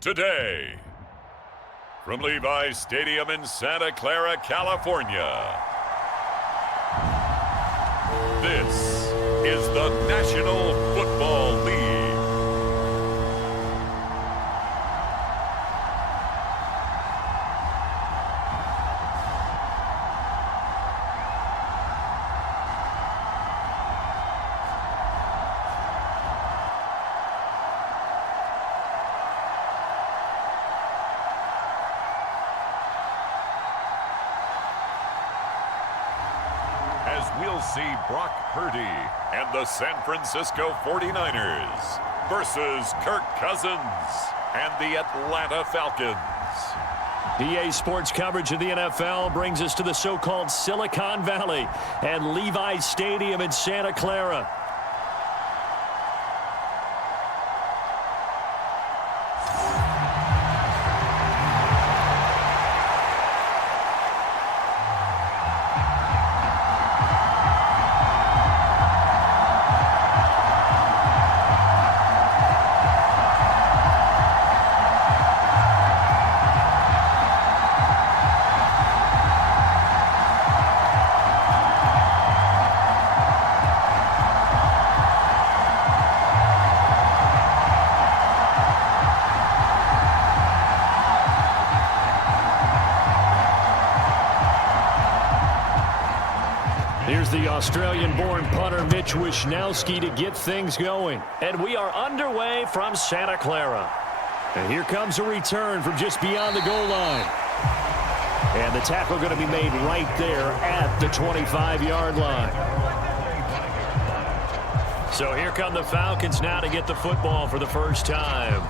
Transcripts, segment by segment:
today. From Levi's Stadium in Santa Clara, California, this is the National Football League. As we'll see Brock Purdy and the San Francisco 49ers versus Kirk Cousins and the Atlanta Falcons. EA Sports coverage of the NFL brings us to the so-called Silicon Valley and Levi's Stadium in Santa Clara. Here's the Australian-born punter Mitch Wishnowsky to get things going. And we are underway from Santa Clara. And here comes a return from just beyond the goal line. And the tackle going to be made right there at the 25-yard line. So here come the Falcons now to get the football for the first time.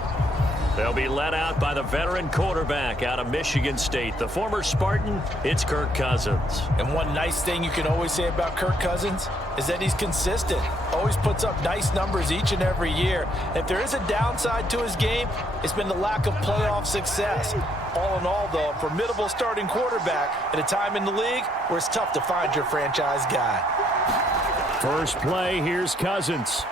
They'll be led out by the veteran quarterback out of Michigan State, the former Spartan. It's Kirk Cousins. And one nice thing you can always say about Kirk Cousins is that he's consistent. Always puts up nice numbers each and every year. If there is a downside to his game, it's been the lack of playoff success. All in all, though, a formidable starting quarterback at a time in the league where it's tough to find your franchise guy. First play, here's Cousins.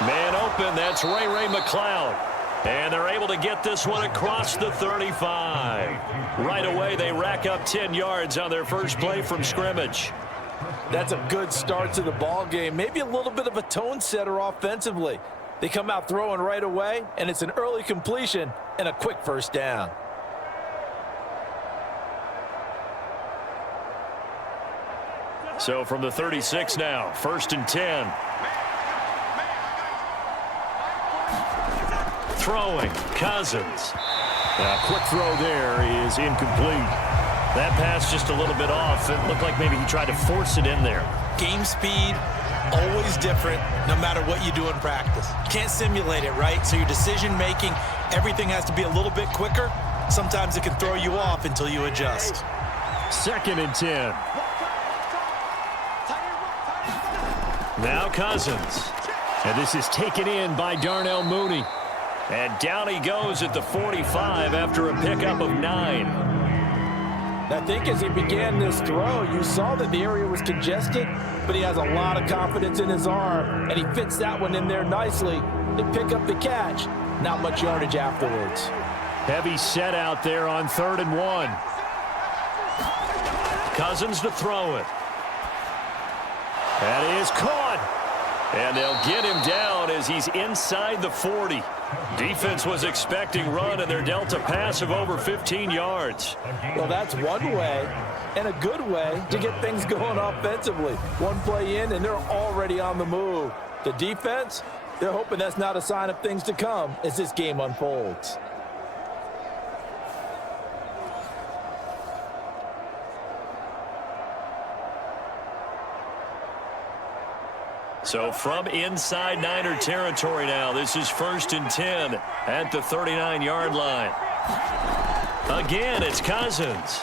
Man open, that's Ray McLeod. And they're able to get this one across the 35. Right away, they rack up 10 yards on their first play from scrimmage. That's a good start to the ball game. Maybe a little bit of a tone setter offensively. They come out throwing right away, and it's an early completion and a quick first down. So from the 36 now, 1st and 10. Throwing, Cousins. A quick throw there is incomplete. That pass just a little bit off. It looked like maybe he tried to force it in there. Game speed, always different, no matter what you do in practice. You can't simulate it, right? So your decision-making, everything has to be a little bit quicker. Sometimes it can throw you off until you adjust. 2nd and 10. Now Cousins. And this is taken in by Darnell Mooney. And down he goes at the 45 after a pickup of 9. I think as he began this throw, you saw that the area was congested, but he has a lot of confidence in his arm, and he fits that one in there nicely. They pick up the catch. Not much yardage afterwards. Heavy set out there on 3rd and 1. Cousins to throw it. That is caught. And they'll get him down as he's inside the 40. Defense was expecting run, and they're dealt a pass of over 15 yards. Well, that's one way, and a good way, to get things going offensively. One play in, and they're already on the move. The defense, they're hoping that's not a sign of things to come as this game unfolds. So from inside Niner territory now, this is 1st and 10 at the 39-yard line. Again, it's Cousins.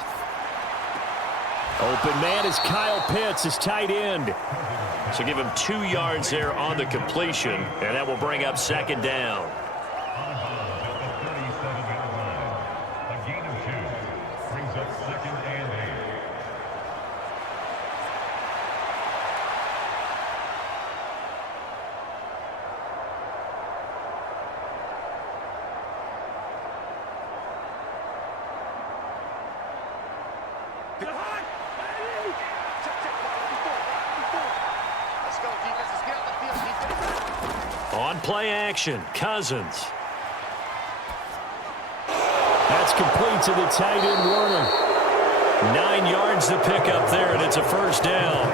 Open man is Kyle Pitts, his tight end. So give him 2 yards there on the completion, and that will bring up 2nd down. On play action, Cousins. That's complete to the tight end, Werner. 9 yards to pick up there, and it's a first down.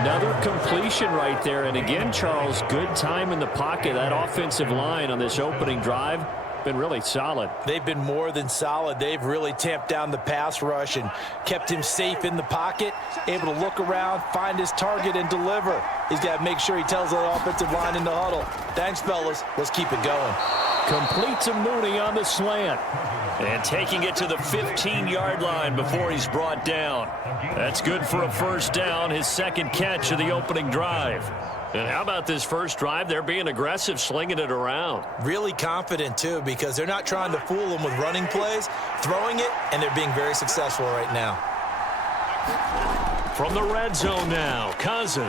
Another completion right there. And again, Charles, good time in the pocket. That offensive line on this opening drive been really solid. They've been more than solid. They've really tamped down the pass rush and kept him safe in the pocket, able to look around, find his target, and deliver. He's got to make sure he tells the offensive line in the huddle, thanks, fellas. Let's keep it going. Complete to Mooney on the slant. And taking it to the 15-yard line before he's brought down. That's good for a first down, his second catch of the opening drive. And how about this first drive? They're being aggressive, slinging it around. Really confident, too, because they're not trying to fool them with running plays, throwing it, and they're being very successful right now. From the red zone now, Cousins.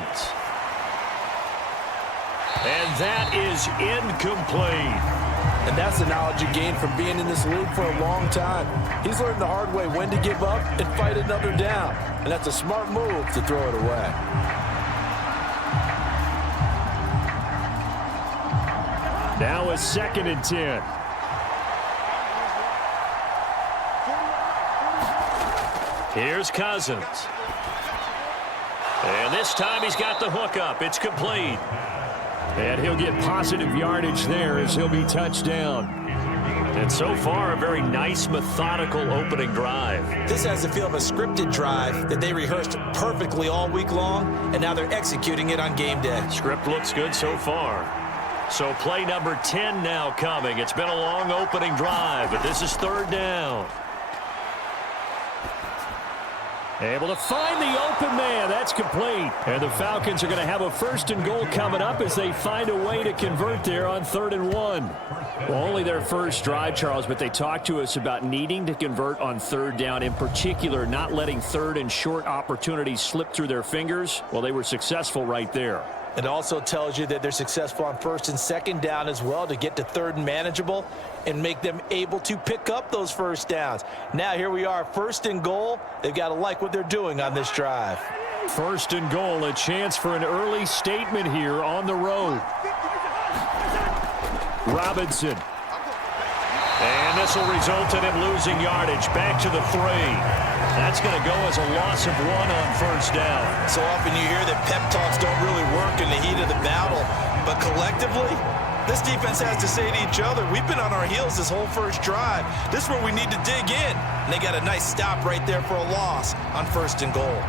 And that is incomplete. And that's the knowledge you gain from being in this league for a long time. He's learned the hard way when to give up and fight another down. And that's a smart move to throw it away. Now a 2nd and 10. Here's Cousins. And this time he's got the hook up. It's complete. And he'll get positive yardage there as he'll be touched down. And so far, a very nice, methodical opening drive. This has the feel of a scripted drive that they rehearsed perfectly all week long, and now they're executing it on game day. Script looks good so far. So play number 10 now coming. It's been a long opening drive, but this is 3rd down. Able to find the open man. That's complete. And the Falcons are going to have a 1st and goal coming up as they find a way to convert there on 3rd and 1. Well, only their first drive, Charles, but they talked to us about needing to convert on 3rd down, in particular not letting 3rd and short opportunities slip through their fingers. Well, they were successful right there. It also tells you that they're successful on 1st and 2nd down as well to get to 3rd and manageable and make them able to pick up those first downs. Now here we are, 1st and goal. They've got to like what they're doing on this drive. 1st and goal, a chance for an early statement here on the road. Robinson. And this will result in him losing yardage. Back to the 3. That's going to go as a loss of 1 on 1st down. So often you hear that pep talks don't really work in the heat of the battle, but collectively, this defense has to say to each other, we've been on our heels this whole first drive. This is where we need to dig in. And they got a nice stop right there for a loss on 1st and goal.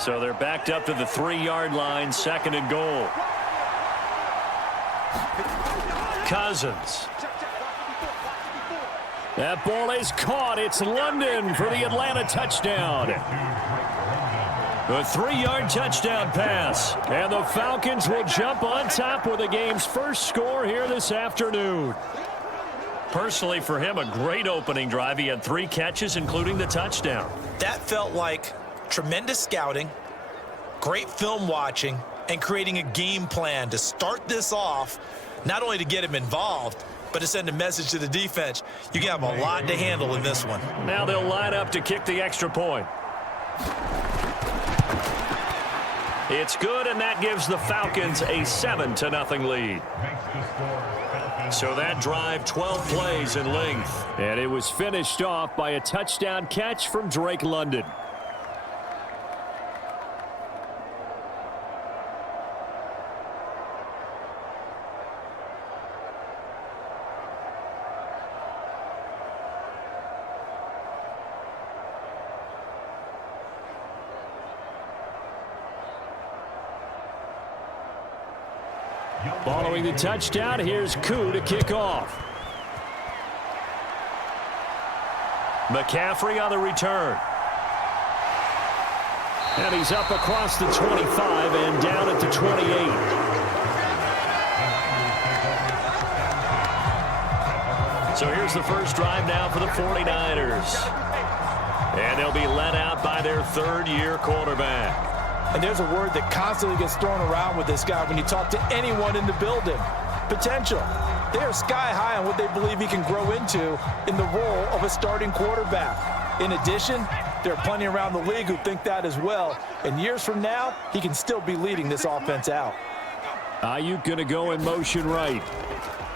So they're backed up to the 3-yard line, 2nd and goal. Cousins. That ball is caught. It's London for the Atlanta touchdown. A 3-yard touchdown pass. And the Falcons will jump on top with the game's first score here this afternoon. Personally, for him, a great opening drive. He had 3 catches, including the touchdown. That felt like tremendous scouting, great film watching, and creating a game plan to start this off, not only to get him involved, but to send a message to the defense. You have a lot to handle in this one. Now they'll line up to kick the extra point. It's good, and that gives the Falcons a 7-0 lead. So that drive, 12 plays in length. And it was finished off by a touchdown catch from Drake London. Following the touchdown, here's Koo to kick off. McCaffrey on the return. And he's up across the 25 and down at the 28. So here's the first drive now for the 49ers. And they'll be led out by their 3rd-year quarterback. And there's a word that constantly gets thrown around with this guy when you talk to anyone in the building. Potential. They are sky high on what they believe he can grow into in the role of a starting quarterback. In addition, there are plenty around the league who think that as well. And years from now, he can still be leading this offense out. Ayuk going to go in motion right.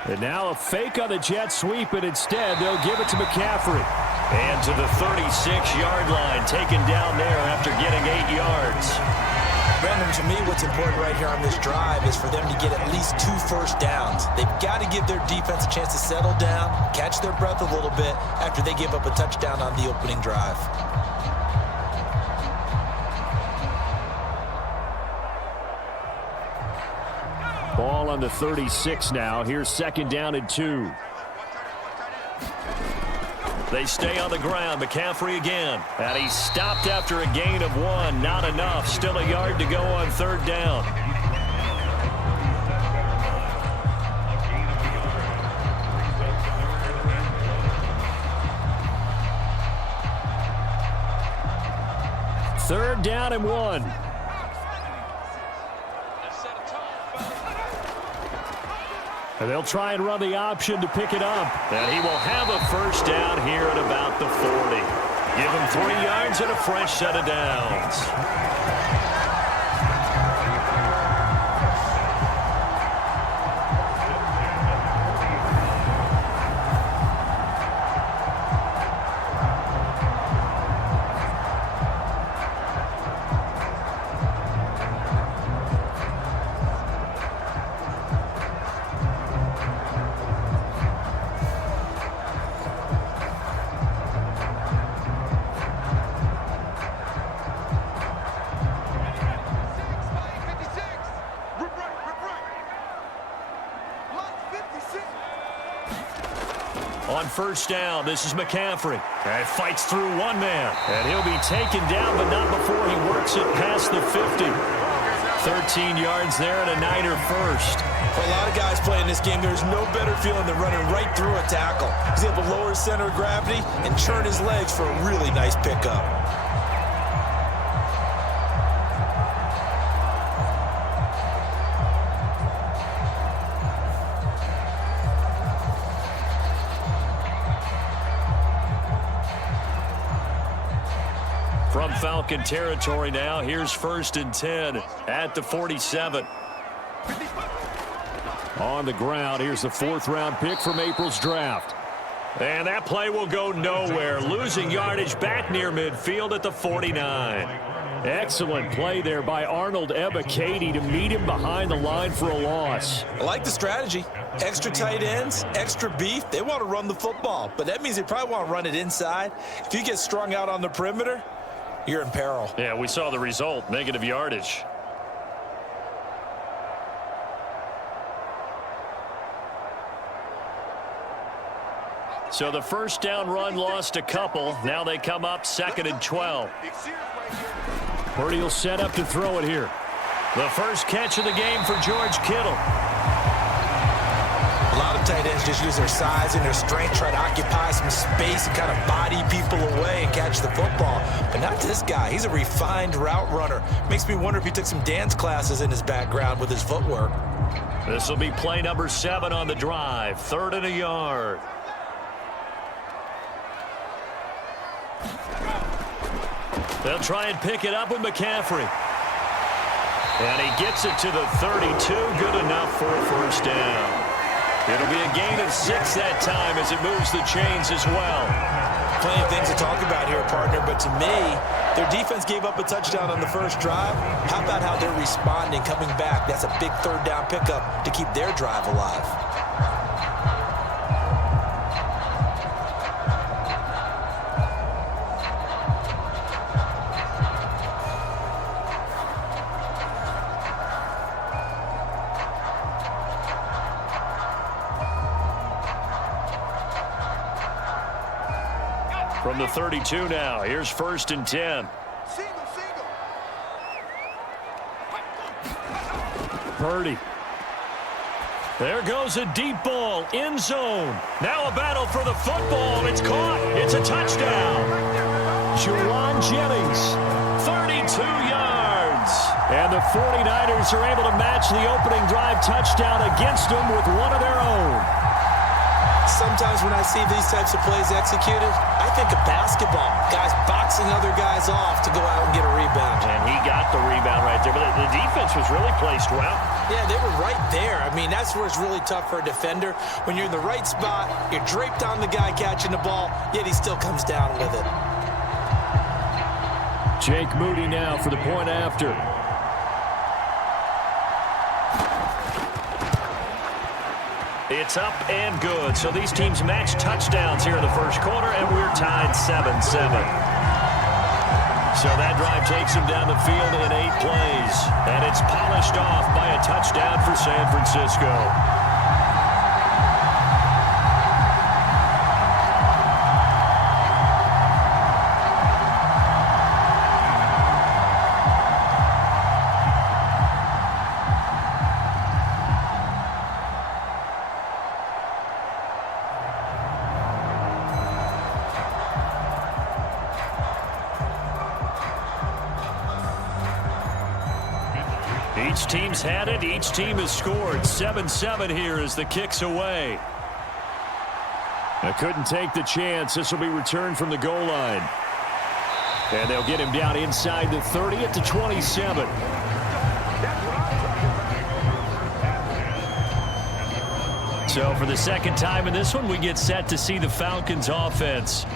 And now a fake on the jet sweep, and instead they'll give it to McCaffrey. And to the 36-yard line, taken down there after getting 8 yards. Brandon, to me, what's important right here on this drive is for them to get at least 2 first downs. They've got to give their defense a chance to settle down, catch their breath a little bit after they give up a touchdown on the opening drive. Ball on the 36 now. Here's 2nd down and 2. They stay on the ground. McCaffrey again. And he's stopped after a gain of 1. Not enough. Still a yard to go on 3rd down. Third down and 1. And they'll try and run the option to pick it up. And he will have a first down here at about the 40. Give him 3 yards and a fresh set of downs. On first down, this is McCaffrey. And fights through one man. And he'll be taken down, but not before he works it past the 50. 13 yards there and a Niner first. For a lot of guys playing this game, there's no better feeling than running right through a tackle. He's able to lower his center of gravity and churn his legs for a really nice pickup. From Falcon territory now, here's 1st and 10 at the 47. On the ground, here's the 4th-round pick from April's draft. And that play will go nowhere, losing yardage back near midfield at the 49. Excellent play there by Arnold Ebiketie to meet him behind the line for a loss. I like the strategy. Extra tight ends, extra beef. They want to run the football, but that means they probably want to run it inside. If you get strung out on the perimeter, you're in peril. Yeah, we saw the result, negative yardage. So the first down run lost a couple. Now they come up 2nd and 12. Purdy will set up to throw it here. The first catch of the game for George Kittle. A lot of tight ends just use their size and their strength, try to occupy some space and kind of body people away and catch the football. But not this guy. He's a refined route runner. Makes me wonder if he took some dance classes in his background with his footwork. This will be play number 7 on the drive. 3rd and a yard. They'll try and pick it up with McCaffrey. And he gets it to the 32. Good enough for a first down. It'll be a gain of 6 that time as it moves the chains as well. Plenty of things to talk about here, partner, but to me, their defense gave up a touchdown on the first drive. How about how they're responding, coming back? That's a big 3rd down pickup to keep their drive alive. From the 32 now, here's 1st and 10. Purdy. There goes a deep ball, end zone. Now a battle for the football, and it's caught. It's a touchdown. Juwan Jennings, 32 yards. the 49ers are able to match the opening drive touchdown against them with one of their own. Sometimes when I see these types of plays executed, I think of basketball. Guys boxing other guys off to go out and get a rebound. And he got the rebound right there, but the defense was really placed well. Yeah, they were right there. I mean, that's where it's really tough for a defender. When you're in the right spot, you're draped on the guy catching the ball, yet he still comes down with it. Jake Moody now for the point after. It's up and good. So these teams match touchdowns here in the first quarter, and we're tied 7-7. So that drive takes him down the field in 8 plays, and it's polished off by a touchdown for San Francisco. Each team's had it. Each team has scored. 7-7 here as the kick's away. I couldn't take the chance. This will be returned from the goal line. And they'll get him down inside the 30 at the 27. So for the second time in this one, we get set to see the Falcons offense.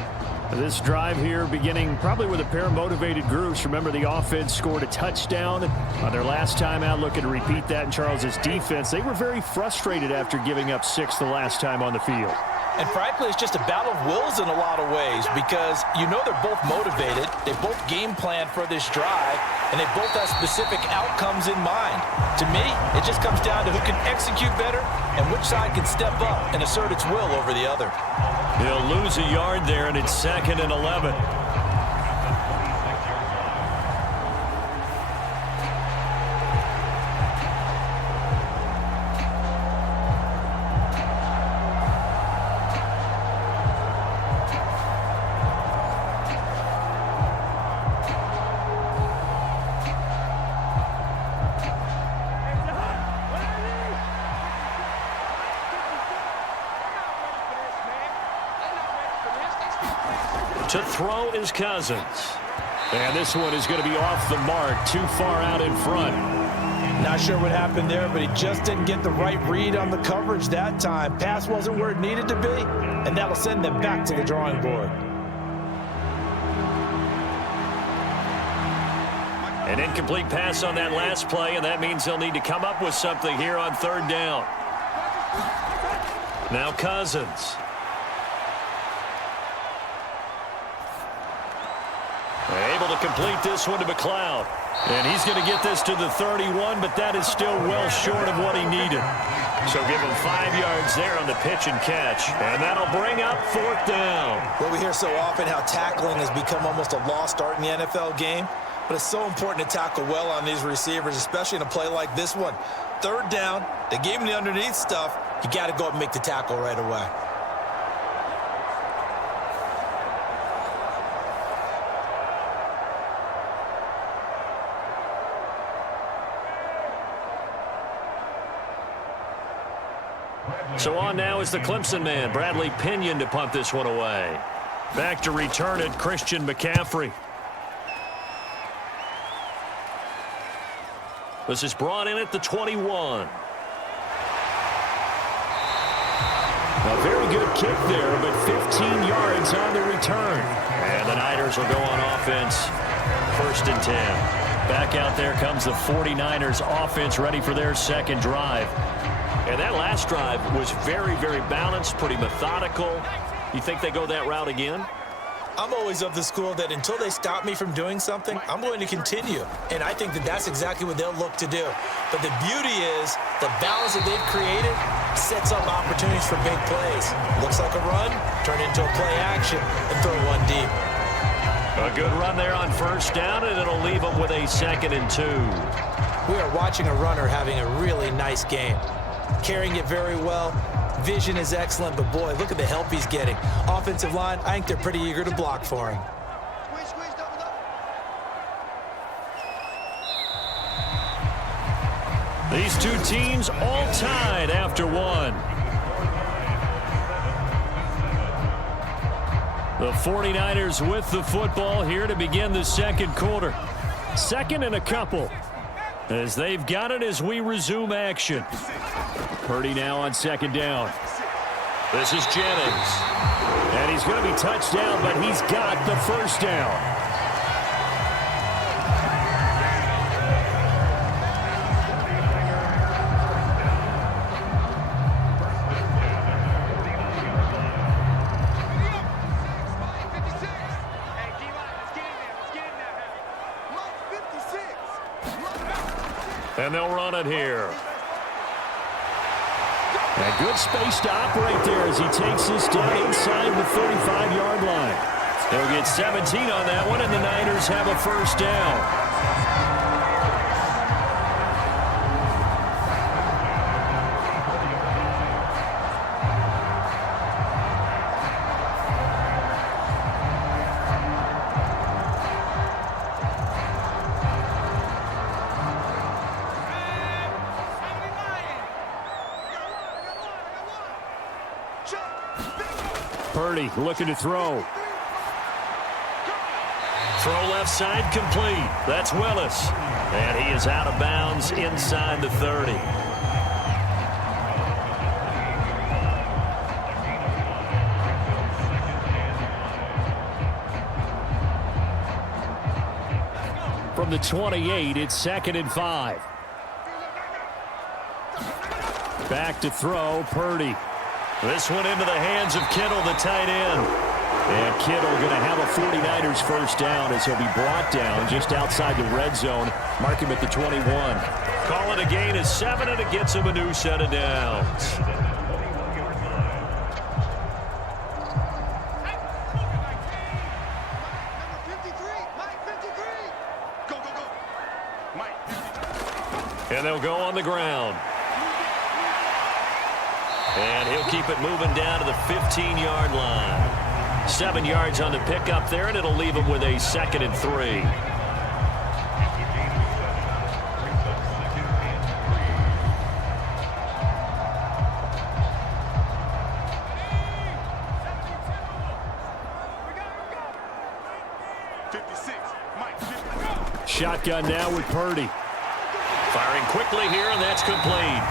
This drive here beginning probably with a pair of motivated groups. Remember, the offense scored a touchdown on their last time out. Looking to repeat that in Charles's defense. They were very frustrated after giving up 6 the last time on the field. And frankly, it's just a battle of wills in a lot of ways because you know they're both motivated. They both game plan for this drive, and they both have specific outcomes in mind. To me, it just comes down to who can execute better and which side can step up and assert its will over the other. He'll lose a yard there, and it's 2nd and 11. To throw is Cousins. And this one is going to be off the mark, too far out in front. Not sure what happened there, but he just didn't get the right read on the coverage that time. Pass wasn't where it needed to be, and that'll send them back to the drawing board. An incomplete pass on that last play, and that means they'll need to come up with something here on 3rd down. Now Cousins. Able to complete this one to McLeod. And he's going to get this to the 31, but that is still well short of what he needed. So give him 5 yards there on the pitch and catch. And that'll bring up 4th down. Well, we hear so often how tackling has become almost a lost art in the NFL game. But it's so important to tackle well on these receivers, especially in a play like this one. 3rd down, they gave him the underneath stuff. You got to go up and make the tackle right away. So on now is the Clemson man, Bradley Pinion, to punt this one away. Back to return it, Christian McCaffrey. This is brought in at the 21. A very good kick there, but 15 yards on the return. And the Niners will go on offense, 1st and 10. Back out there comes the 49ers offense, ready for their 2nd drive. And that last drive was very, very balanced, pretty methodical. You think they go that route again? I'm always of the school that until they stop me from doing something, I'm going to continue. And I think that that's exactly what they'll look to do. But the beauty is the balance that they've created sets up opportunities for big plays. Looks like a run, turn into a play action, and throw one deep. A good run there on 1st down, and it'll leave them with a 2nd and 2. We are watching a runner having a really nice game. Carrying it very well. Vision is excellent, but boy, look at the help he's getting. Offensive line, I think they're pretty eager to block for him. These two teams all tied after one. The 49ers with the football here to begin the second quarter. Second and a couple as they've got it as we resume action. Purdy now on second down. This is Jennings. And he's going to be touched down, but he's got the first down. And they'll run it here. A good space to operate there as he takes this down inside the 35-yard line. He'll get 17 on that one, and the Niners have a first down. Purdy looking to throw. Throw left side complete. That's Willis. And he is out of bounds inside the 30. From the 28, it's 2nd and 5. Back to throw, Purdy. This one into the hands of Kittle, the tight end. And Kittle going to have a 49ers first down as he'll be brought down just outside the red zone. Mark him at the 21. Call it a gain of 7, and it gets him a new set of downs. And they'll go on the ground. And he'll keep it moving down to the 15-yard line. 7 yards on the pickup there, and it'll leave him with a 2nd and 3. Shotgun now with Purdy. Firing quickly here, and that's complete.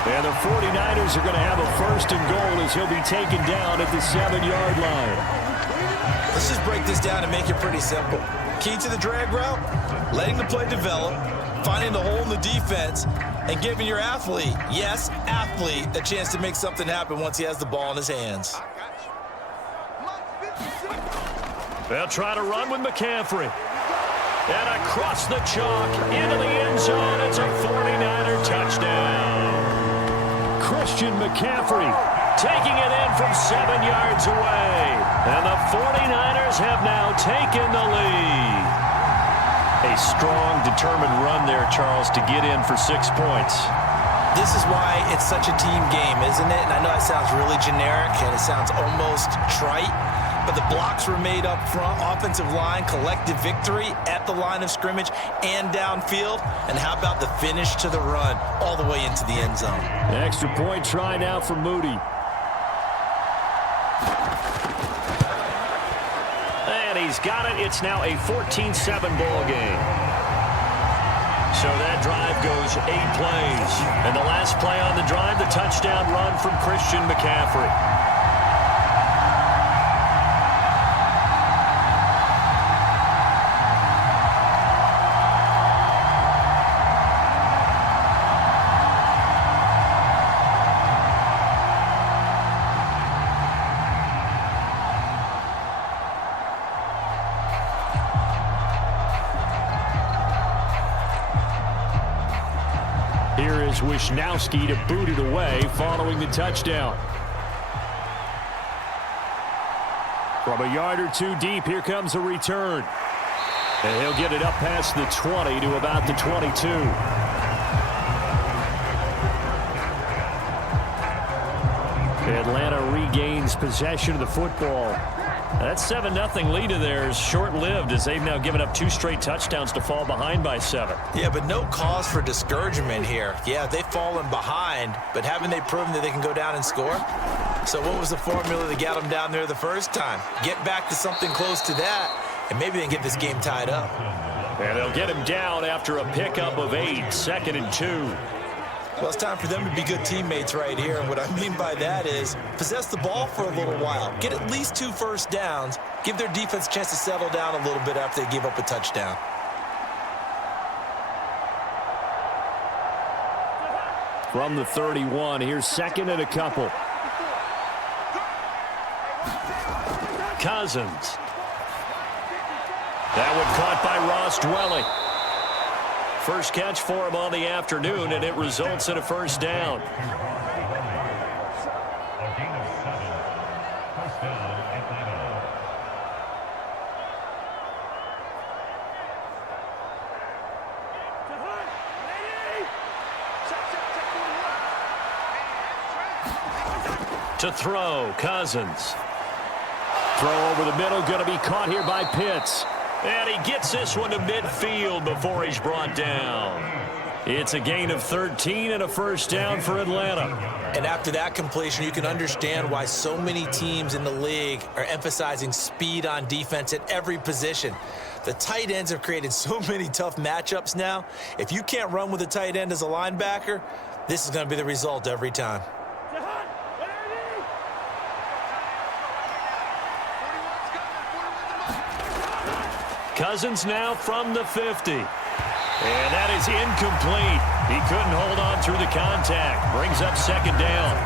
And the 49ers are going to have a 1st and goal as he'll be taken down at the 7-yard line. Let's just break this down and make it pretty simple. Key to the drag route, letting the play develop, finding the hole in the defense, and giving your athlete, yes, athlete, a chance to make something happen once he has the ball in his hands. They'll try to run with McCaffrey. And across the chalk into the end zone. It's a 49er touchdown. Christian McCaffrey taking it in from 7 yards away. And the 49ers have now taken the lead. A strong, determined run there, Charles, to get in for 6 points. This is why it's such a team game, isn't it? And I know it sounds really generic and it sounds almost trite, but the blocks were made up front, offensive line, collective victory at the line of scrimmage and downfield. And how about the finish to the run all the way into the end zone? The extra point try now for Moody. And he's got it. It's now a 14-7 ball game. So that drive goes 8 plays. And the last play on the drive, the touchdown run from Christian McCaffrey. Here is Wisnowski to boot it away following the touchdown. From a yard or two deep, here comes a return. And he'll get it up past the 20 to about the 22. Atlanta regains possession of the football. That 7-0 lead of theirs short-lived as they've now given up 2 straight touchdowns to fall behind by 7. Yeah, but no cause for discouragement here. Yeah, they've fallen behind, but haven't they proven that they can go down and score? So what was the formula that got them down there the first time? Get back to something close to that, and maybe they can get this game tied up. And they'll get him down after a pickup of 8, 2nd and 2. Well, it's time for them to be good teammates right here. And what I mean by that is possess the ball for a little while. Get at least 2 first downs. Give their defense a chance to settle down a little bit after they give up a touchdown. From the 31, here's 2nd and a couple. Cousins. That one caught by Ross Dwelly. First catch for him on the afternoon, and it results in a first down. To throw, Cousins. Throw over the middle, going to be caught here by Pitts. And he gets this one to midfield before he's brought down. It's a gain of 13 and a first down for Atlanta. And after that completion, you can understand why so many teams in the league are emphasizing speed on defense at every position. The tight ends have created so many tough matchups now. If you can't run with a tight end as a linebacker, this is going to be the result every time. Cousins now from the 50. And that is incomplete. He couldn't hold on through the contact. Brings up 2nd down.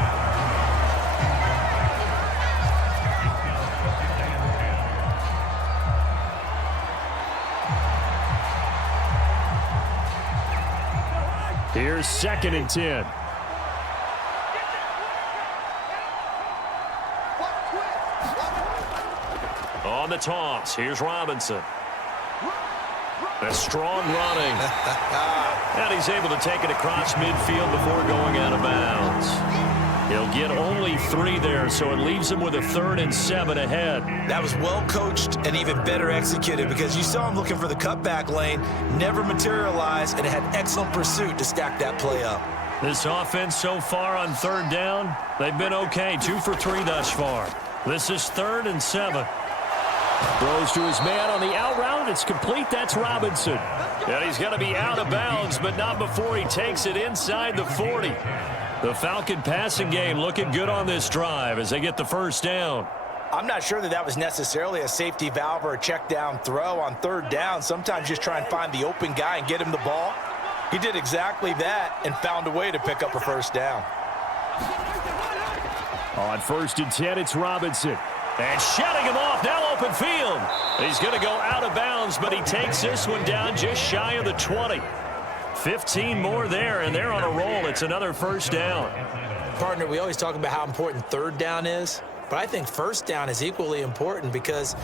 Here's 2nd and 10. On the toss, here's Robinson. A strong running. And he's able to take it across midfield before going out of bounds. He'll get only 3 there, so it leaves him with a 3rd and 7 ahead. That was well coached and even better executed because you saw him looking for the cutback lane, never materialized, and had excellent pursuit to stack that play up. This offense so far on 3rd down, they've been okay. 2 for 3 thus far. This is 3rd and 7. Throws to his man on the out route. It's complete. That's Robinson. And he's going to be out of bounds, but not before he takes it inside the 40. The Falcon passing game looking good on this drive as they get the first down. I'm not sure that was necessarily a safety valve or a check down throw on 3rd down. Sometimes just try and find the open guy and get him the ball. He did exactly that and found a way to pick up a first down. On 1st and 10, it's Robinson. And shutting him off, now open field. He's going to go out of bounds, but he takes this one down just shy of the 20. 15 more there, and they're on a roll. It's another first down. Partner, we always talk about how important 3rd down is, but I think first down is equally important because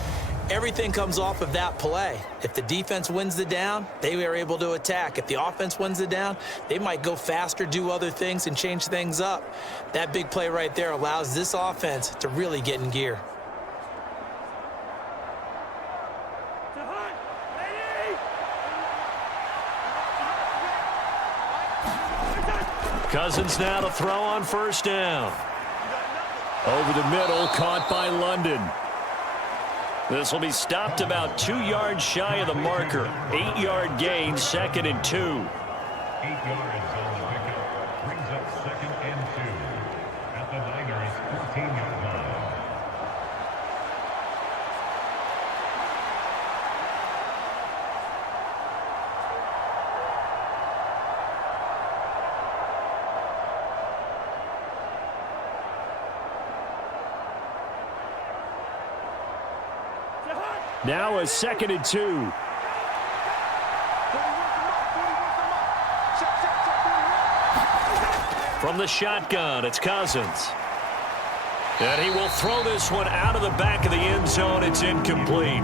everything comes off of that play. If the defense wins the down, they are able to attack. If the offense wins the down, they might go faster, do other things, and change things up. That big play right there allows this offense to really get in gear. Cousins now to throw on 1st down. Over the middle, caught by London. This will be stopped about 2 yards shy of the marker. 8-yard gain, 2nd and 2. 8 yards on the pickup. Brings up 2nd and 2 at the Niners' 14-yard line. Now a 2nd and 2. From the shotgun, it's Cousins. And he will throw this one out of the back of the end zone. It's incomplete.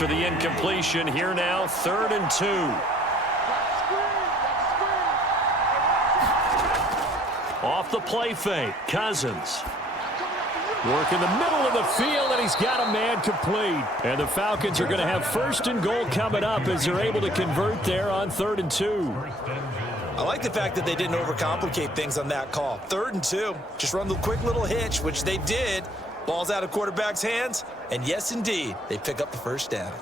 after the incompletion. Here now, 3rd and 2. Off the play fake, Cousins. Work in the middle of the field, and he's got a man complete. And the Falcons are going to have 1st and goal coming up as they're able to convert there on 3rd and 2. I like the fact that they didn't overcomplicate things on that call. 3rd and 2, just run the quick little hitch, which they did. Ball's out of quarterback's hands, and yes, indeed, they pick up the 1st down.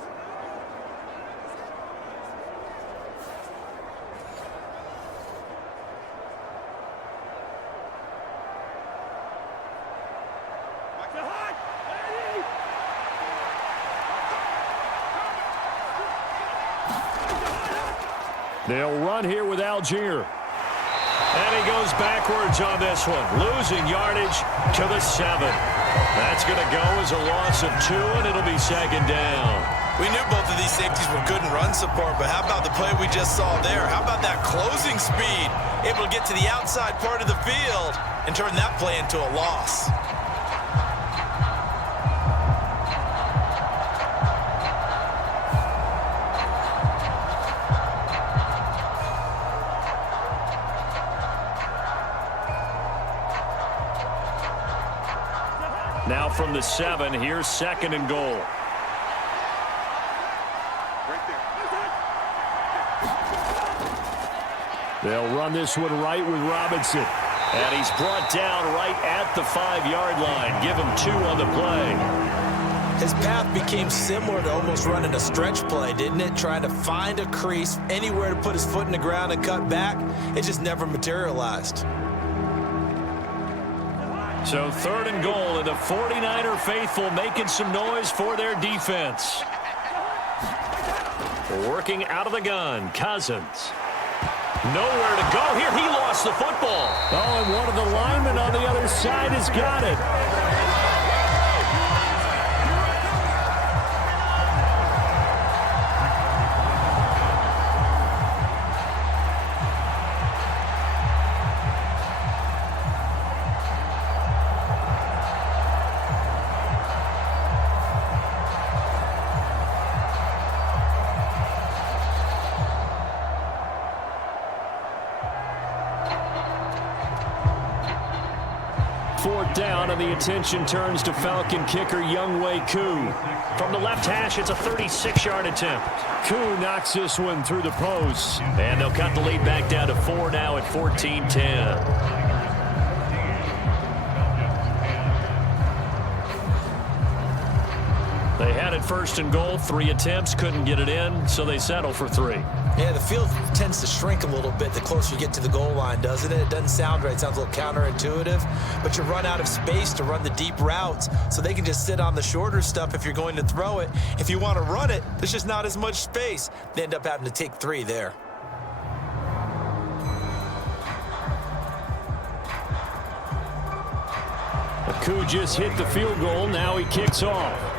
They'll run here with Algier. And he goes backwards on this one, losing yardage to the 7. That's going to go as a loss of 2, and it'll be 2nd down. We knew both of these safeties were good in run support, but how about the play we just saw there? How about that closing speed? Able to get to the outside part of the field and turn that play into a loss. Now from the 7, here's 2nd and goal. They'll run this one right with Robinson. And he's brought down right at the 5-yard line. Give him 2 on the play. His path became similar to almost running a stretch play, didn't it? Trying to find a crease, anywhere to put his foot in the ground and cut back. It just never materialized. So 3rd and goal, and the 49er faithful making some noise for their defense. Working out of the gun, Cousins. Nowhere to go here. He lost the football. Oh, and one of the linemen on the other side has got it. Down, and the attention turns to Falcon kicker Younghoe Koo. From the left hash, it's a 36-yard attempt. Koo knocks this one through the post. And they'll cut the lead back down to 4 now at 14-10. They had it 1st and goal, 3 attempts, couldn't get it in, so they settle for 3. Yeah, the field tends to shrink a little bit the closer you get to the goal line, doesn't it? It doesn't sound right. It sounds a little counterintuitive, but you run out of space to run the deep routes, so they can just sit on the shorter stuff if you're going to throw it. If you want to run it, there's just not as much space. They end up having to take 3 there. Koo just hit the field goal. Now he kicks off.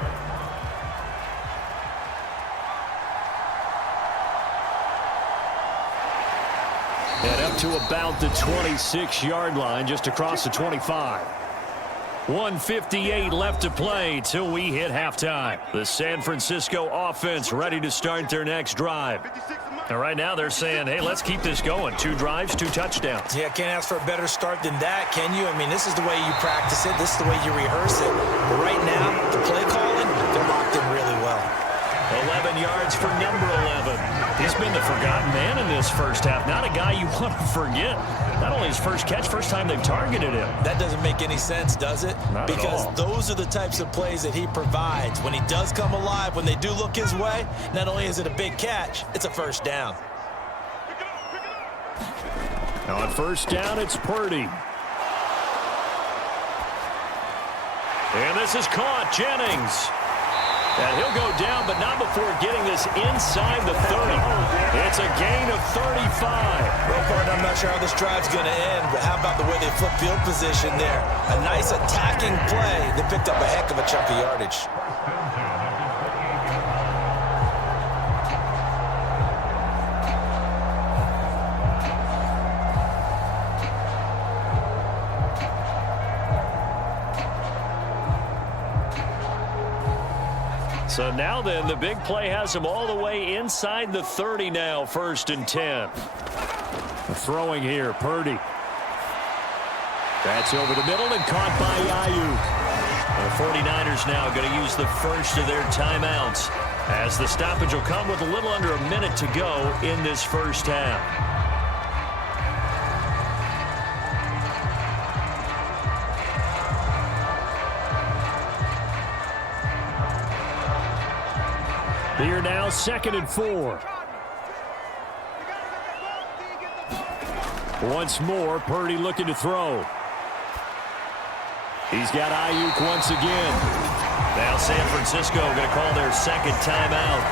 And up to about the 26-yard line, just across the 25. 1:58 left to play till we hit halftime. The San Francisco offense ready to start their next drive. And right now they're saying, hey, let's keep this going. 2 drives, 2 touchdowns. Yeah, can't ask for a better start than that, can you? I mean, this is the way you practice it. This is the way you rehearse it. But right now, the play calling, they're locked in really well. 11 yards for number 11. He's been the forgotten man in this first half. Not a guy you want to forget. Not only his first catch, first time they've targeted him. That doesn't make any sense, does it? Not because at all. Those are the types of plays that he provides. When he does come alive, when they do look his way, not only is it a big catch, it's a 1st down. Now on 1st down, it's Purdy. And this is caught. Jennings. And he'll go down, but not before getting this inside the 30. It's a gain of 35. Well, partner, I'm not sure how this drive's going to end, but how about the way they flip field position there? A nice attacking play. They picked up a heck of a chunk of yardage. So now then, the big play has him all the way inside the 30 now, 1st and 10. Throwing here, Purdy. That's over the middle and caught by Ayuk. The 49ers now going to use the first of their timeouts, as the stoppage will come with a little under a minute to go in this first half. Here now, 2nd and 4. Once more, Purdy looking to throw. He's got Ayuk once again. Now San Francisco going to call their second timeout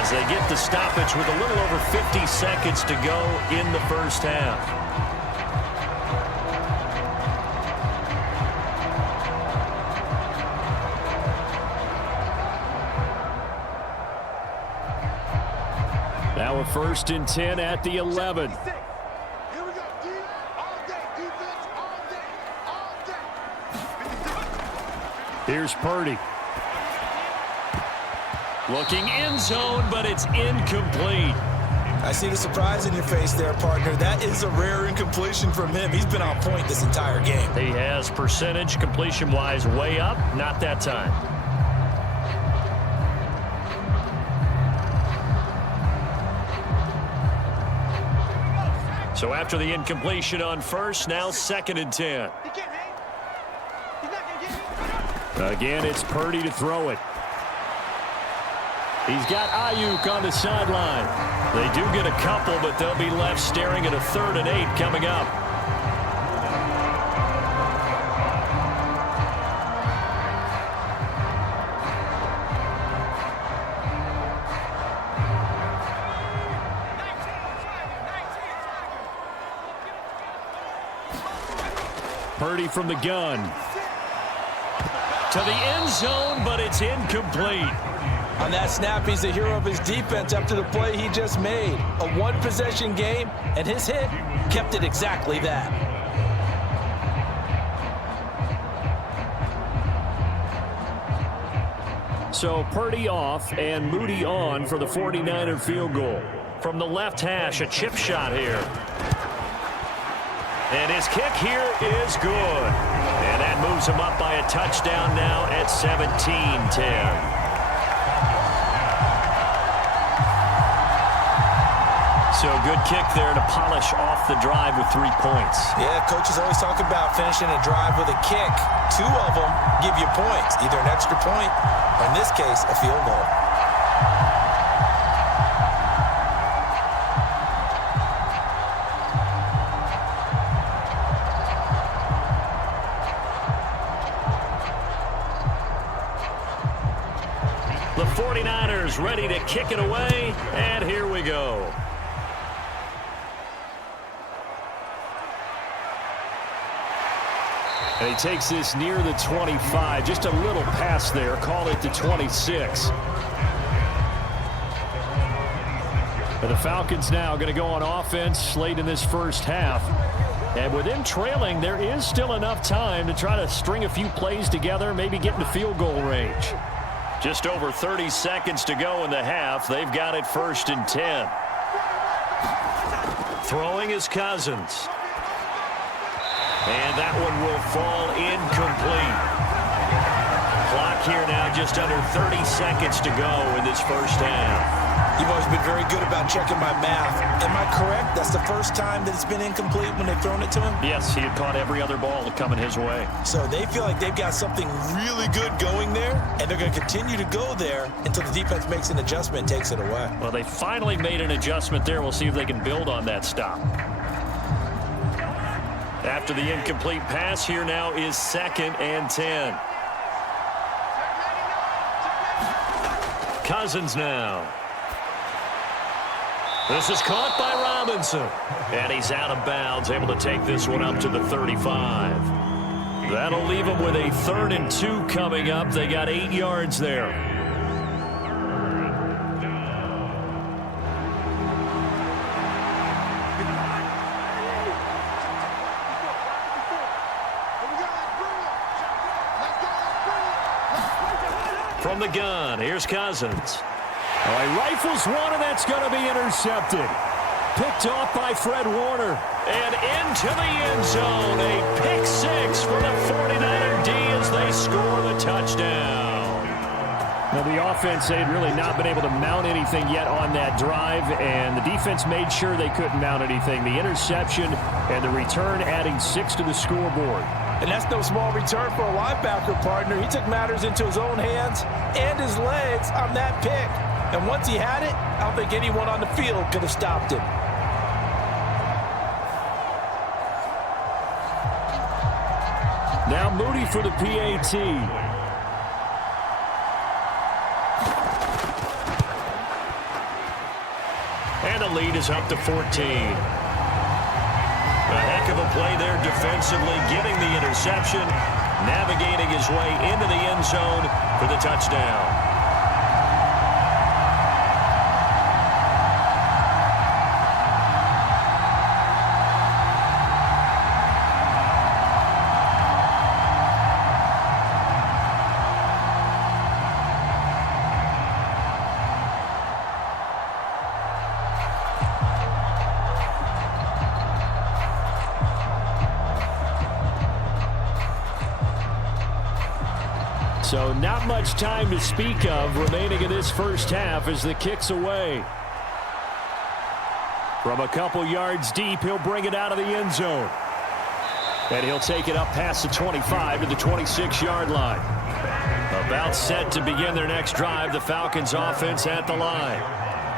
as they get the stoppage with a little over 50 seconds to go in the first half. Now a 1st and 10 at the 11. Here's Purdy. Looking end zone, but it's incomplete. I see the surprise in your face there, partner. That is a rare incompletion from him. He's been on point this entire game. He has percentage completion-wise way up. Not that time. So after the incompletion on 1st, now 2nd and 10. Again, it's Purdy to throw it. He's got Ayuk on the sideline. They do get a couple, but they'll be left staring at a 3rd and 8 coming up. Purdy from the gun. To the end zone, but it's incomplete. On that snap, he's the hero of his defense after the play he just made. A one-possession game, and his hit kept it exactly that. So Purdy off and Moody on for the 49er field goal. From the left hash, a chip shot here. And his kick here is good. And that moves him up by a touchdown now at 17-10. So good kick there to polish off the drive with 3 points. Yeah, coaches always talk about finishing a drive with a kick. 2 of them give you points, either an extra point or, in this case, a field goal. The 49ers ready to kick it away, and here we go. And he takes this near the 25, just a little pass there, call it the 26. And the Falcons now going to go on offense late in this first half. And with them trailing, there is still enough time to try to string a few plays together, maybe get into field goal range. Just over 30 seconds to go in the half. They've got it 1st and 10. Throwing is Cousins. And that one will fall incomplete. Clock here now just under 30 seconds to go in this first half. You've always been very good about checking my math. Am I correct? That's the first time that it's been incomplete when they've thrown it to him? Yes, he had caught every other ball coming his way. So they feel like they've got something really good going there, and they're going to continue to go there until the defense makes an adjustment and takes it away. Well, they finally made an adjustment there. We'll see if they can build on that stop. After the incomplete pass, here now is 2nd and 10. Cousins now. This is caught by Robinson. And he's out of bounds, able to take this one up to the 35. That'll leave them with a 3rd and 2 coming up. They got 8 yards there. from the gun. Here's Cousins. Oh, he rifles one, and that's going to be intercepted. Picked off by Fred Warner. And into the end zone. A pick six for the 49er D as they score the touchdown. Now, the offense, they had really not been able to mount anything yet on that drive, and the defense made sure they couldn't mount anything. The interception and the return adding 6 to the scoreboard. And that's no small return for a linebacker partner. He took matters into his own hands and his legs on that pick. And once he had it, I don't think anyone on the field could have stopped him. Now Moody for the PAT. And the lead is up to 14. A heck of a play there defensively, getting the interception, navigating his way into the end zone for the touchdown. So not much time to speak of remaining in this first half as the kick's away. From a couple yards deep, he'll bring it out of the end zone. And he'll take it up past the 25 to the 26-yard line. About set to begin their next drive, the Falcons offense at the line.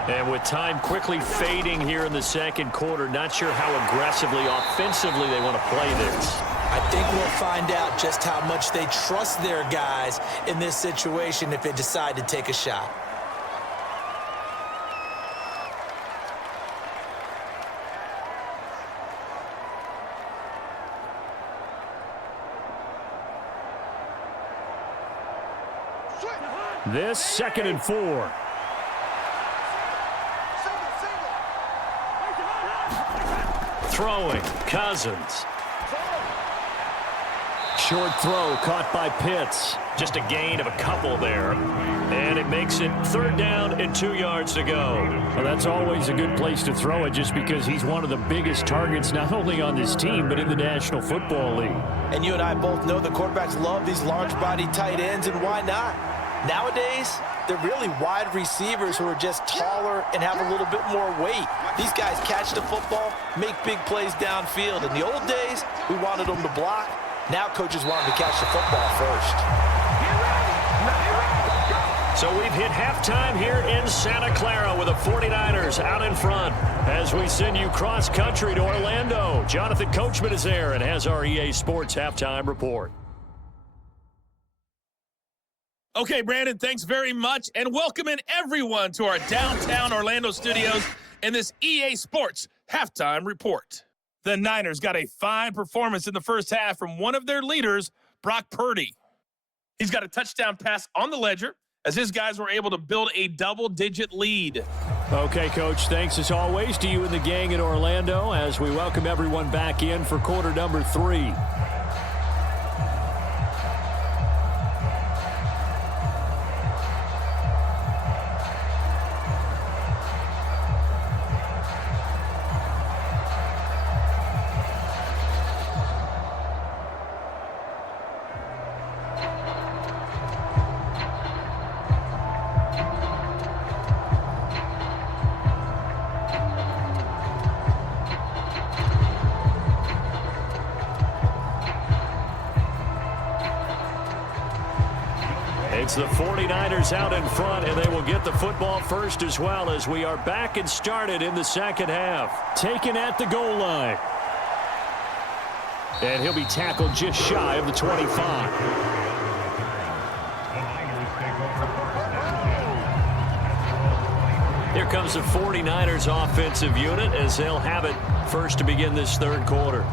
And with time quickly fading here in the second quarter, not sure how aggressively, offensively they want to play this. I think we'll find out just how much they trust their guys in this situation if they decide to take a shot. This 2nd and 4. Throwing, Cousins. Short throw caught by Pitts. Just a gain of a couple there. And it makes it 3rd down and 2 yards to go. Well, that's always a good place to throw it just because he's one of the biggest targets not only on this team but in the National Football League. And you and I both know the quarterbacks love these large-body tight ends, and why not? Nowadays, they're really wide receivers who are just taller and have a little bit more weight. These guys catch the football, make big plays downfield. In the old days, we wanted them to block. Now coaches want them to catch the football first. So we've hit halftime here in Santa Clara with the 49ers out in front as we send you cross-country to Orlando. Jonathan Coachman is there and has our EA Sports halftime report. Okay, Brandon, thanks very much, and welcome in everyone to our downtown Orlando studios in this EA Sports halftime report. The Niners got a fine performance in the first half from one of their leaders, Brock Purdy. He's got a touchdown pass on the ledger as his guys were able to build a double-digit lead. Okay, Coach, thanks as always to you and the gang in Orlando as we welcome everyone back in for quarter number 3. It's the 49ers out in front, and they will get the football first as well as we are back and started in the second half. Taken at the goal line. And he'll be tackled just shy of the 25. Here comes the 49ers offensive unit as they'll have it first to begin this third quarter.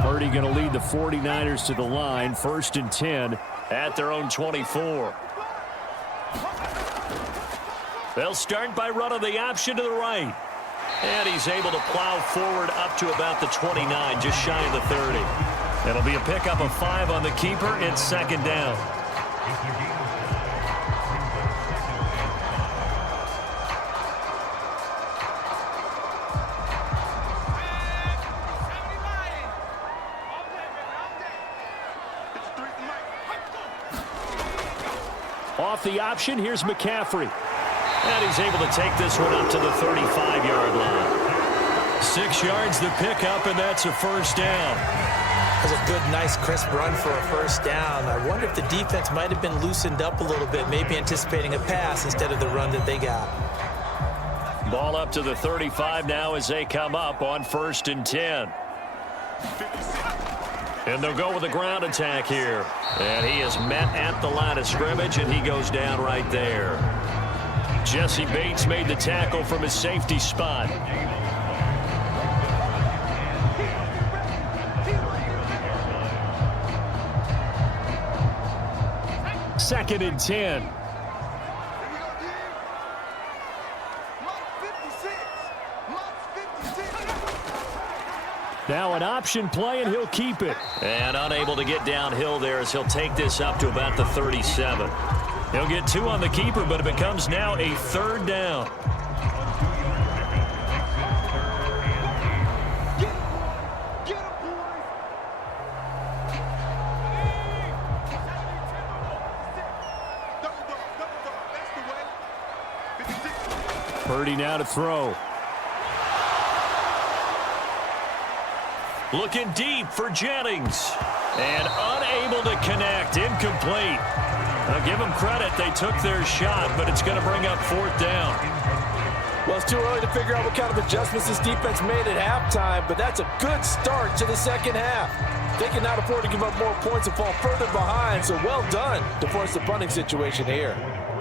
Purdy going to lead the 49ers to the line, 1st and 10 at their own 24. They'll start by running the option to the right. And he's able to plow forward up to about the 29, just shy of the 30. It'll be a pickup of 5 on the keeper. It's second down. Off the option, here's McCaffrey. And he's able to take this one up to the 35-yard line. 6 yards the pickup, and that's a first down. That's a good, nice, crisp run for a first down. I wonder if the defense might have been loosened up a little bit, maybe anticipating a pass instead of the run that they got. Ball up to the 35 now as they come up on 1st and 10. And they'll go with a ground attack here. And he is met at the line of scrimmage, and he goes down right there. Jesse Bates made the tackle from his safety spot. Second and 10. Now an option play, and he'll keep it. And unable to get downhill there as he'll take this up to about the 37. He'll get 2 on the keeper, but it becomes now a 3rd down. Purdy now to throw. Looking deep for Jennings. And unable to connect. Incomplete. Now give them credit. They took their shot, but it's going to bring up 4th down. Well, it's too early to figure out what kind of adjustments this defense made at halftime, but that's a good start to the second half. They cannot afford to give up more points and fall further behind, so well done to force the punting situation here.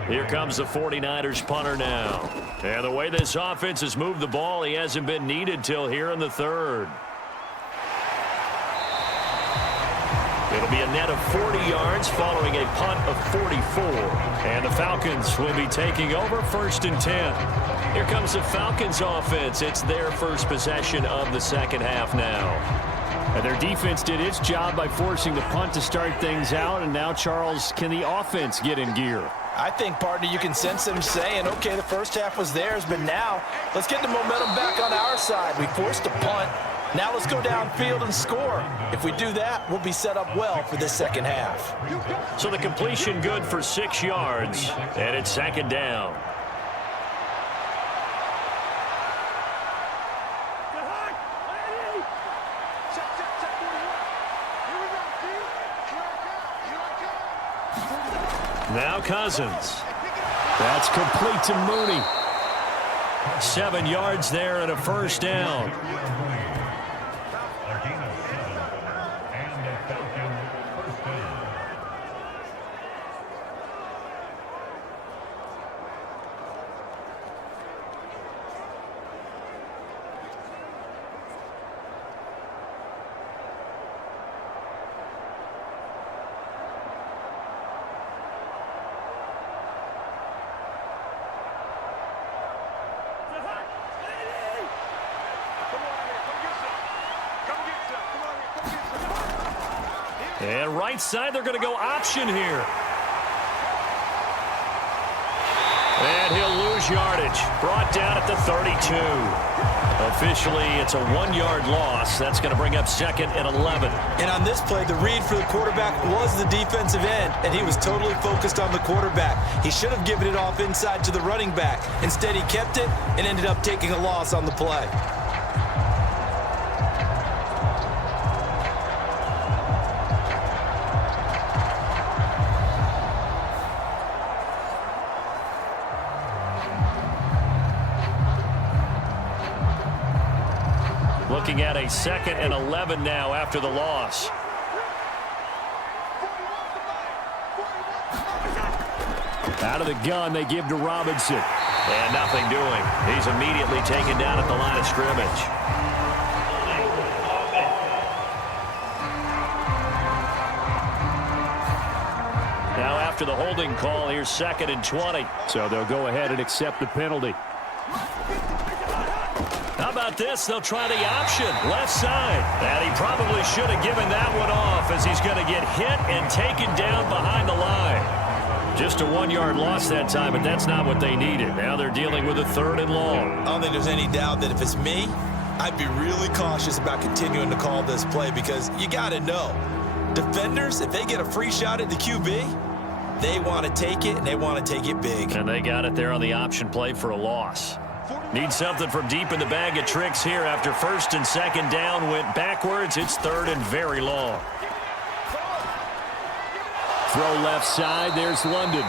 Here comes the 49ers punter now. And the way this offense has moved the ball, he hasn't been needed till here in the 3rd. It'll be a net of 40 yards following a punt of 44. And the Falcons will be taking over 1st and 10. Here comes the Falcons offense. It's their first possession of the second half now. And their defense did its job by forcing the punt to start things out. And now, Charles, can the offense get in gear? I think, partner, you can sense them saying, okay, the first half was theirs, but now let's get the momentum back on our side. We forced a punt. Now let's go downfield and score. If we do that, we'll be set up well for this second half. So the completion good for 6 yards, and it's second down. Now Cousins. That's complete to Mooney. 7 yards there and a first down. And right side, they're going to go option here. And he'll lose yardage. Brought down at the 32. Officially, it's a 1-yard loss. That's going to bring up 2nd and 11. And on this play, the read for the quarterback was the defensive end, and he was totally focused on the quarterback. He should have given it off inside to the running back. Instead, he kept it and ended up taking a loss on the play. Looking at a 2nd and 11 now after the loss. Out of the gun, they give to Robinson. And nothing doing. He's immediately taken down at the line of scrimmage. Now after the holding call, here's 2nd and 20. So they'll go ahead and accept the penalty. How about this? They'll try the option, left side. And he probably should have given that one off as he's going to get hit and taken down behind the line. Just a 1-yard loss that time, but that's not what they needed. Now they're dealing with a 3rd and long. I don't think there's any doubt that if it's me, I'd be really cautious about continuing to call this play because you got to know, defenders, if they get a free shot at the QB, they want to take it, and they want to take it big. And they got it there on the option play for a loss. Need something from deep in the bag of tricks here after 1st and 2nd down went backwards. It's 3rd and very long. Throw left side. There's London.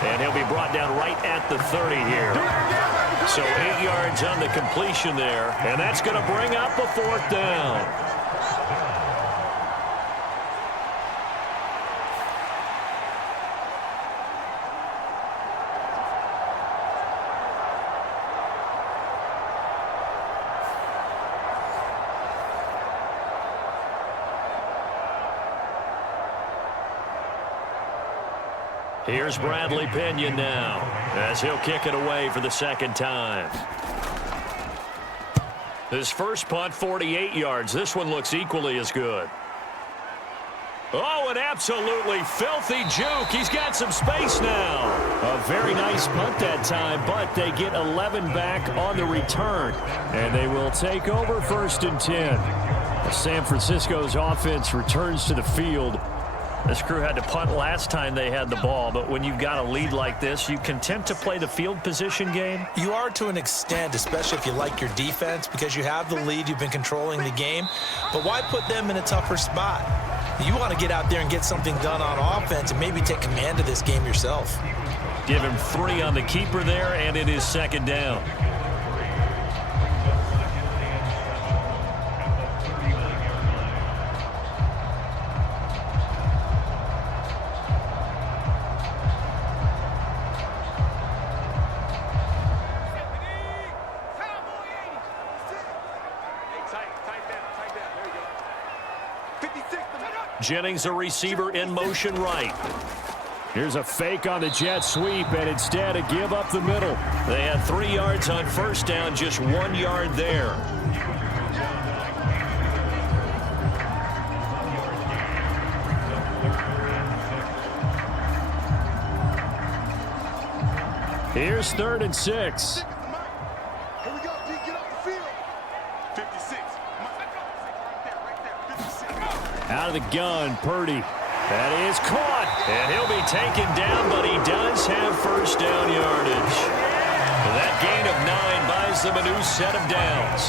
And he'll be brought down right at the 30 here. So 8 yards on the completion there. And that's going to bring up a 4th down. Here's Bradley Pinion now as he'll kick it away for the 2nd time. His first punt, 48 yards. This one looks equally as good. Oh, an absolutely filthy juke. He's got some space now. A very nice punt that time, but they get 11 back on the return. And they will take over 1st and 10. San Francisco's offense returns to the field. This crew had to punt last time they had the ball, but when you've got a lead like this, you content to play the field position game? You are to an extent, especially if you like your defense, because you have the lead, you've been controlling the game. But why put them in a tougher spot? You want to get out there and get something done on offense and maybe take command of this game yourself. Give him 3 on the keeper there, and it is 2nd down. Jennings, a receiver in motion right. Here's a fake on the jet sweep, and instead a give up the middle. They had 3 yards on 1st down, just 1 yard there. Here's 3rd and 6. Here we go, D, get off the field. 56. Out of the gun, Purdy. That is caught, and he'll be taken down, but he does have 1st down yardage. That gain of 9 buys them a new set of downs.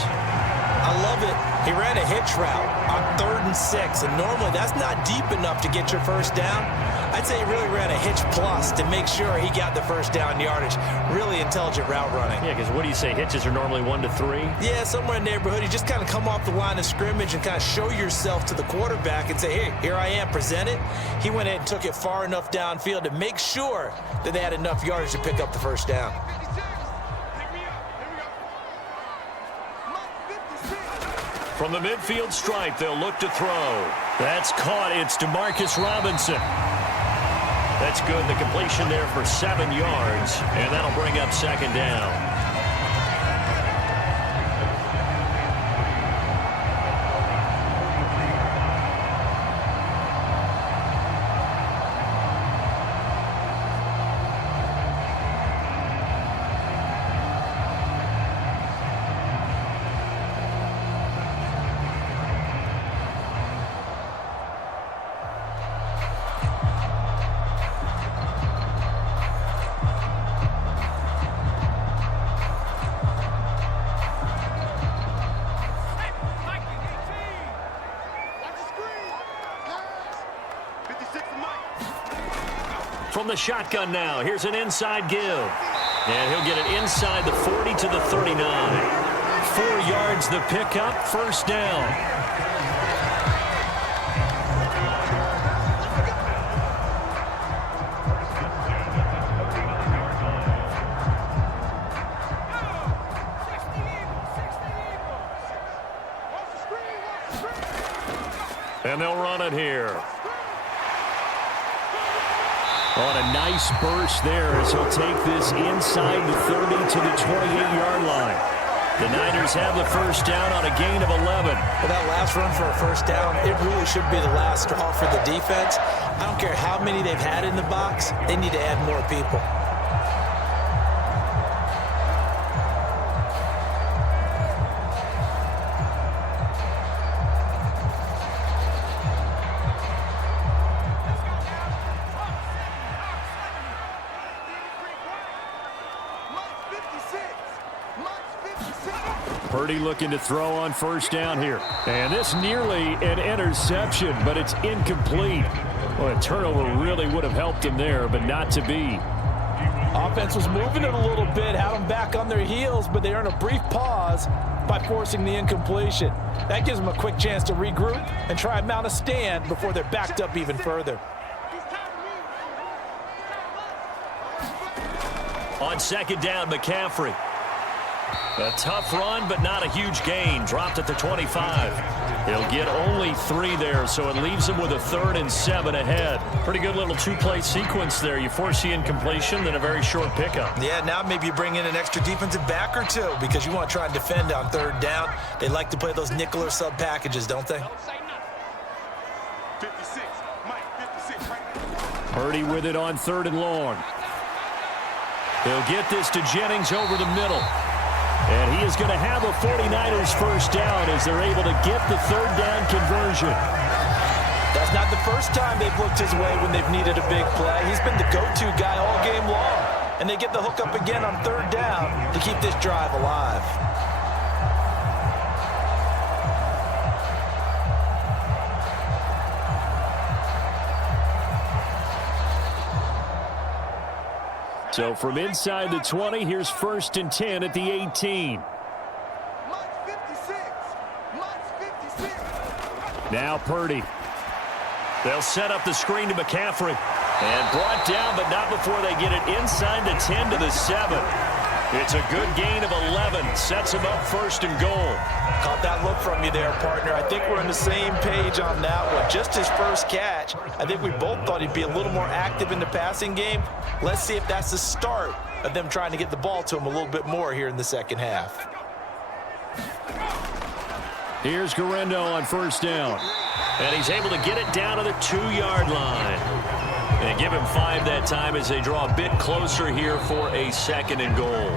I love it. He ran a hitch route on 3rd and 6, and normally that's not deep enough to get your 1st down. I'd say he really ran a hitch plus to make sure he got the 1st down yardage. Really intelligent route running. Yeah, because what do you say, hitches are normally 1 to 3? Yeah, somewhere in the neighborhood. You just kind of come off the line of scrimmage and kind of show yourself to the quarterback and say, hey, here I am, present it. He went ahead and took it far enough downfield to make sure that they had enough yardage to pick up the 1st down. From the midfield stripe, they'll look to throw. That's caught. It's DeMarcus Robinson. That's good. The completion there for 7 yards, and that'll bring up 2nd down. From the shotgun now, here's an inside give. And he'll get it inside the 40 to the 39. 4 yards the pickup, 1st down. And they'll run it here. On a nice burst there as he'll take this inside the 30 to the 28-yard line. The Niners have the first down on a gain of 11. Well, that last run for a first down, it really should be the last straw for the defense. I don't care how many they've had in the box. They need to add more people. Purdy looking to throw on first down here. And this nearly an interception, but it's incomplete. Well, a turnover really would have helped them there, but not to be. Offense was moving it a little bit, had them back on their heels, but they earned a brief pause by forcing the incompletion. That gives them a quick chance to regroup and try and mount a stand before they're backed up even further. On second down, McCaffrey. A tough run, but not a huge gain. Dropped at the 25. He'll get only 3 there, so it leaves him with a 3rd and 7 ahead. Pretty good little two-play sequence there. You force the incompletion, then a very short pickup. Yeah, now maybe you bring in an extra defensive back or two because you want to try and defend on 3rd down. They like to play those nickel or sub packages, don't they? 56, Mike, 56, right. Purdy with it on 3rd and long. He'll get this to Jennings over the middle. And he is going to have a 49ers first down as they're able to get the 3rd down conversion. That's not the first time they've looked his way when they've needed a big play. He's been the go-to guy all game long. And they get the hook up again on 3rd down to keep this drive alive. So from inside the 20, here's 1st and 10 at the 18. Now Purdy. They'll set up the screen to McCaffrey. And brought down, but not before they get it inside the 10 to the 7. It's a good gain of 11. Sets him up 1st and goal. Caught that look from you there, partner. I think we're on the same page on that one. Just his first catch. I think we both thought he'd be a little more active in the passing game. Let's see if that's the start of them trying to get the ball to him a little bit more here in the second half. Here's Guerrero on first down. And he's able to get it down to the 2-yard line. And give him 5 that time as they draw a bit closer here for a 2nd and goal.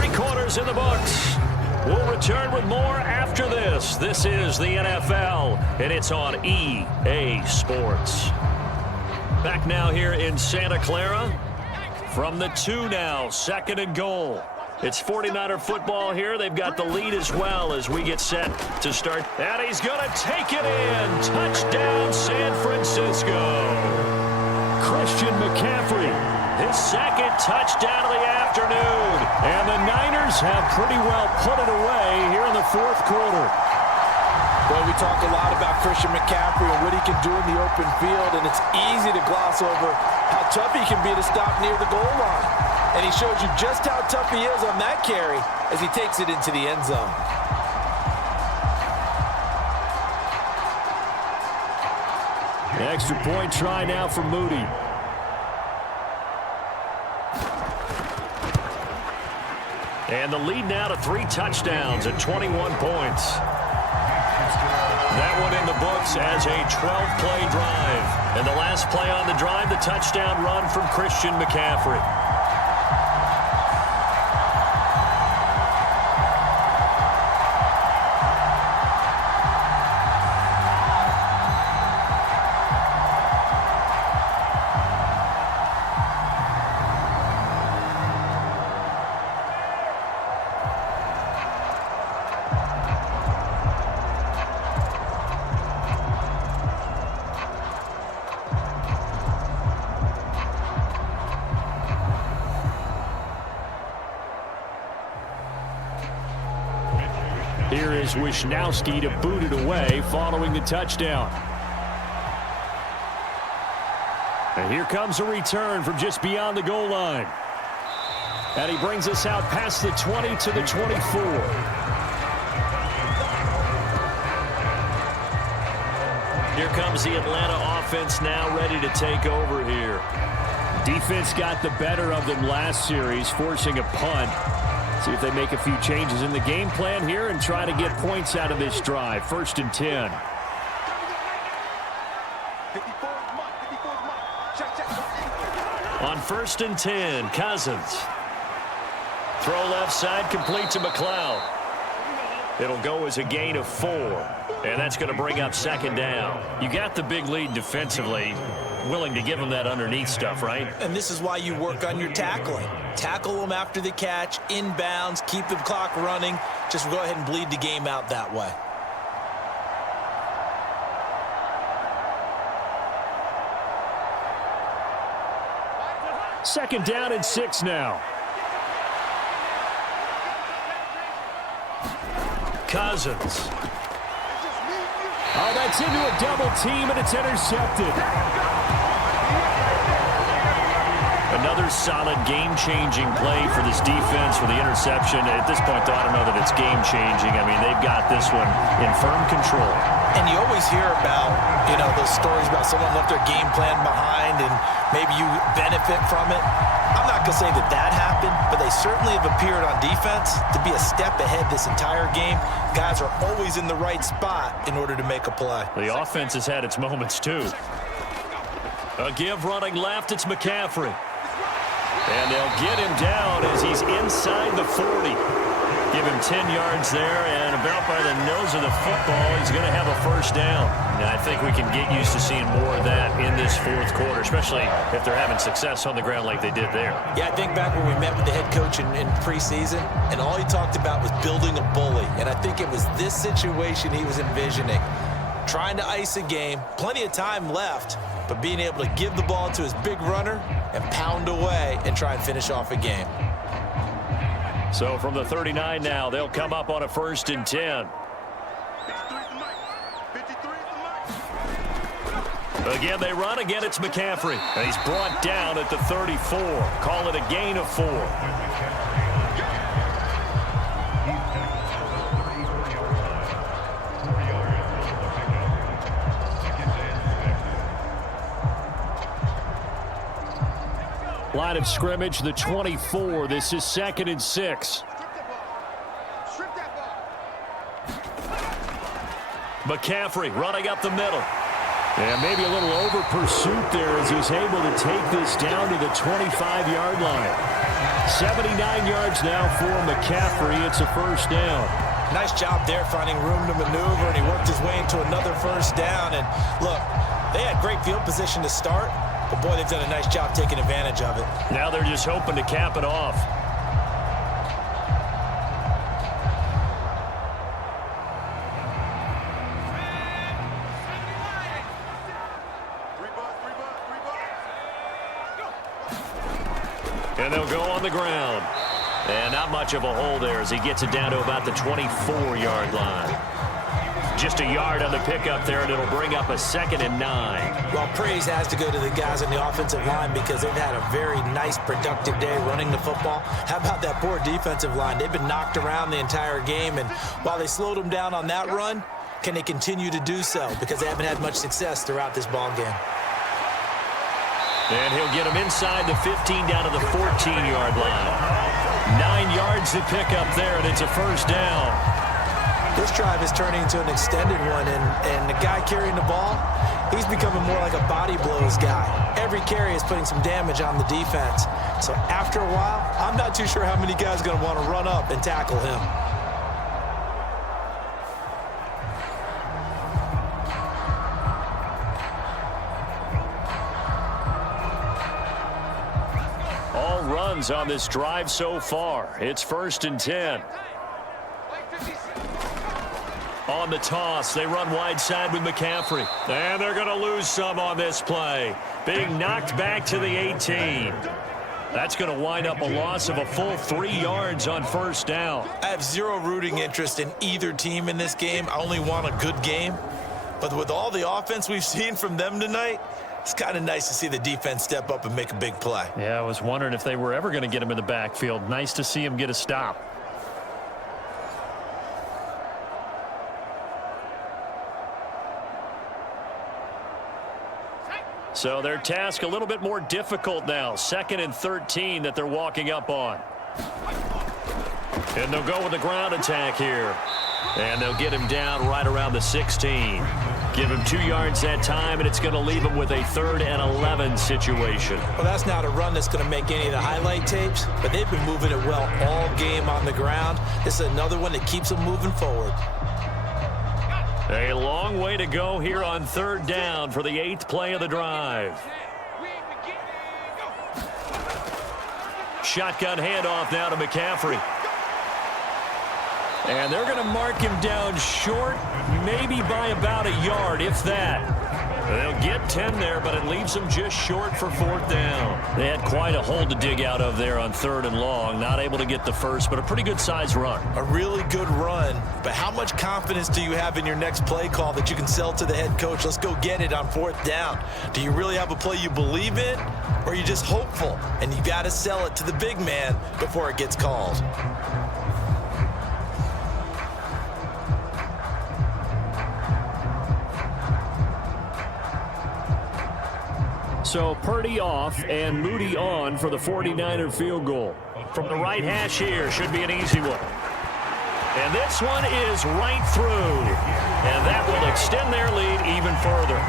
3 quarters in the books. We'll return with more after this. This is the NFL, and it's on EA Sports. Back now here in Santa Clara. From the 2 now, 2nd and goal. It's 49er football here. They've got the lead as well as we get set to start. And he's going to take it in. Touchdown, San Francisco. Christian McCaffrey, his 2nd touchdown of the afternoon. And the Niners have pretty well put it away here in the 4th quarter. Well, we talk a lot about Christian McCaffrey and what he can do in the open field, and it's easy to gloss over how tough he can be to stop near the goal line. And he shows you just how tough he is on that carry as he takes it into the end zone. The extra point try now for Moody. And the lead now to 3 touchdowns at 21 points. That one in the books as a 12-play drive. And the last play on the drive, the touchdown run from Christian McCaffrey. Here is Wisnowski to boot it away following the touchdown. And here comes a return from just beyond the goal line. And he brings us out past the 20 to the 24. Here comes the Atlanta offense now ready to take over here. Defense got the better of them last series, forcing a punt. See if they make a few changes in the game plan here and try to get points out of this drive. 1st and 10. On 1st and 10, Cousins. Throw left side, complete to McLeod. It'll go as a gain of 4. And that's going to bring up 2nd down. You got the big lead defensively. Willing to give them that underneath stuff, right? And this is why you work on your tackling. Tackle them after the catch, inbounds, keep the clock running. Just go ahead and bleed the game out that way. Second down and 6 now. Cousins. Oh, that's into a double team, and it's intercepted. Another solid game-changing play for this defense for the interception. At this point, though, I don't know that it's game-changing. I mean, they've got this one in firm control. And you always hear about, those stories about someone left their game plan behind and maybe you benefit from it. I'm not going to say that happened, but they certainly have appeared on defense to be a step ahead this entire game. Guys are always in the right spot in order to make a play. The offense has had its moments, too. A give running left, it's McCaffrey. And they'll get him down as he's inside the 40. Give him 10 yards there, and about by the nose of the football, he's going to have a 1st down. And I think we can get used to seeing more of that in this 4th quarter, especially if they're having success on the ground like they did there. Yeah, I think back when we met with the head coach in preseason, and all he talked about was building a bully. And I think it was this situation he was envisioning. Trying to ice a game, plenty of time left, but being able to give the ball to his big runner and pound away and try and finish off a game. So from the 39 now, they'll come up on a 1st and 10. Again, they run. Again, it's McCaffrey. And he's brought down at the 34. Call it a gain of 4. Line of scrimmage, the 24. This is 2nd and 6. McCaffrey running up the middle. And maybe a little over pursuit there as he's able to take this down to the 25-yard line. 79 yards now for McCaffrey. It's a 1st down. Nice job there finding room to maneuver, and he worked his way into another 1st down. And look, they had great field position to start. But, boy, they've done a nice job taking advantage of it. Now they're just hoping to cap it off. And they'll go on the ground. And not much of a hole there as he gets it down to about the 24-yard line. Just a yard on the pickup there, and it'll bring up a 2nd and 9. Well, praise has to go to the guys on the offensive line because they've had a very nice, productive day running the football. How about that poor defensive line? They've been knocked around the entire game, and while they slowed them down on that run, can they continue to do so? Because they haven't had much success throughout this ball game. And he'll get him inside the 15 down to the 14-yard line. 9 yards to pick up there, and it's a 1st down. This drive is turning into an extended one, and the guy carrying the ball, he's becoming more like a body blows guy. Every carry is putting some damage on the defense. So after a while, I'm not too sure how many guys are going to want to run up and tackle him. All runs on this drive so far. It's 1st and 10. On the toss, they run wide side with McCaffrey. And they're going to lose some on this play. Being knocked back to the 18. That's going to wind up a loss of a full 3 yards on 1st down. I have zero rooting interest in either team in this game. I only want a good game. But with all the offense we've seen from them tonight, it's kind of nice to see the defense step up and make a big play. Yeah, I was wondering if they were ever going to get him in the backfield. Nice to see him get a stop. So their task a little bit more difficult now. 2nd and 13 that they're walking up on. And they'll go with the ground attack here. And they'll get him down right around the 16. Give him 2 yards that time, and it's going to leave him with a 3rd and 11 situation. Well, that's not a run that's going to make any of the highlight tapes, but they've been moving it well all game on the ground. This is another one that keeps them moving forward. A long way to go here on 3rd down for the 8th play of the drive. Shotgun handoff now to McCaffrey. And they're going to mark him down short, maybe by about a yard, if that. They'll get 10 there, but it leaves them just short for 4th down. They had quite a hole to dig out of there on 3rd and long. Not able to get the first, but a pretty good-sized run. A really good run, but how much confidence do you have in your next play call that you can sell to the head coach? Let's go get it on 4th down. Do you really have a play you believe in, or are you just hopeful? And you got to sell it to the big man before it gets called. So Purdy off and Moody on for the 49er field goal. From the right hash here, should be an easy one. And this one is right through. And that will extend their lead even further.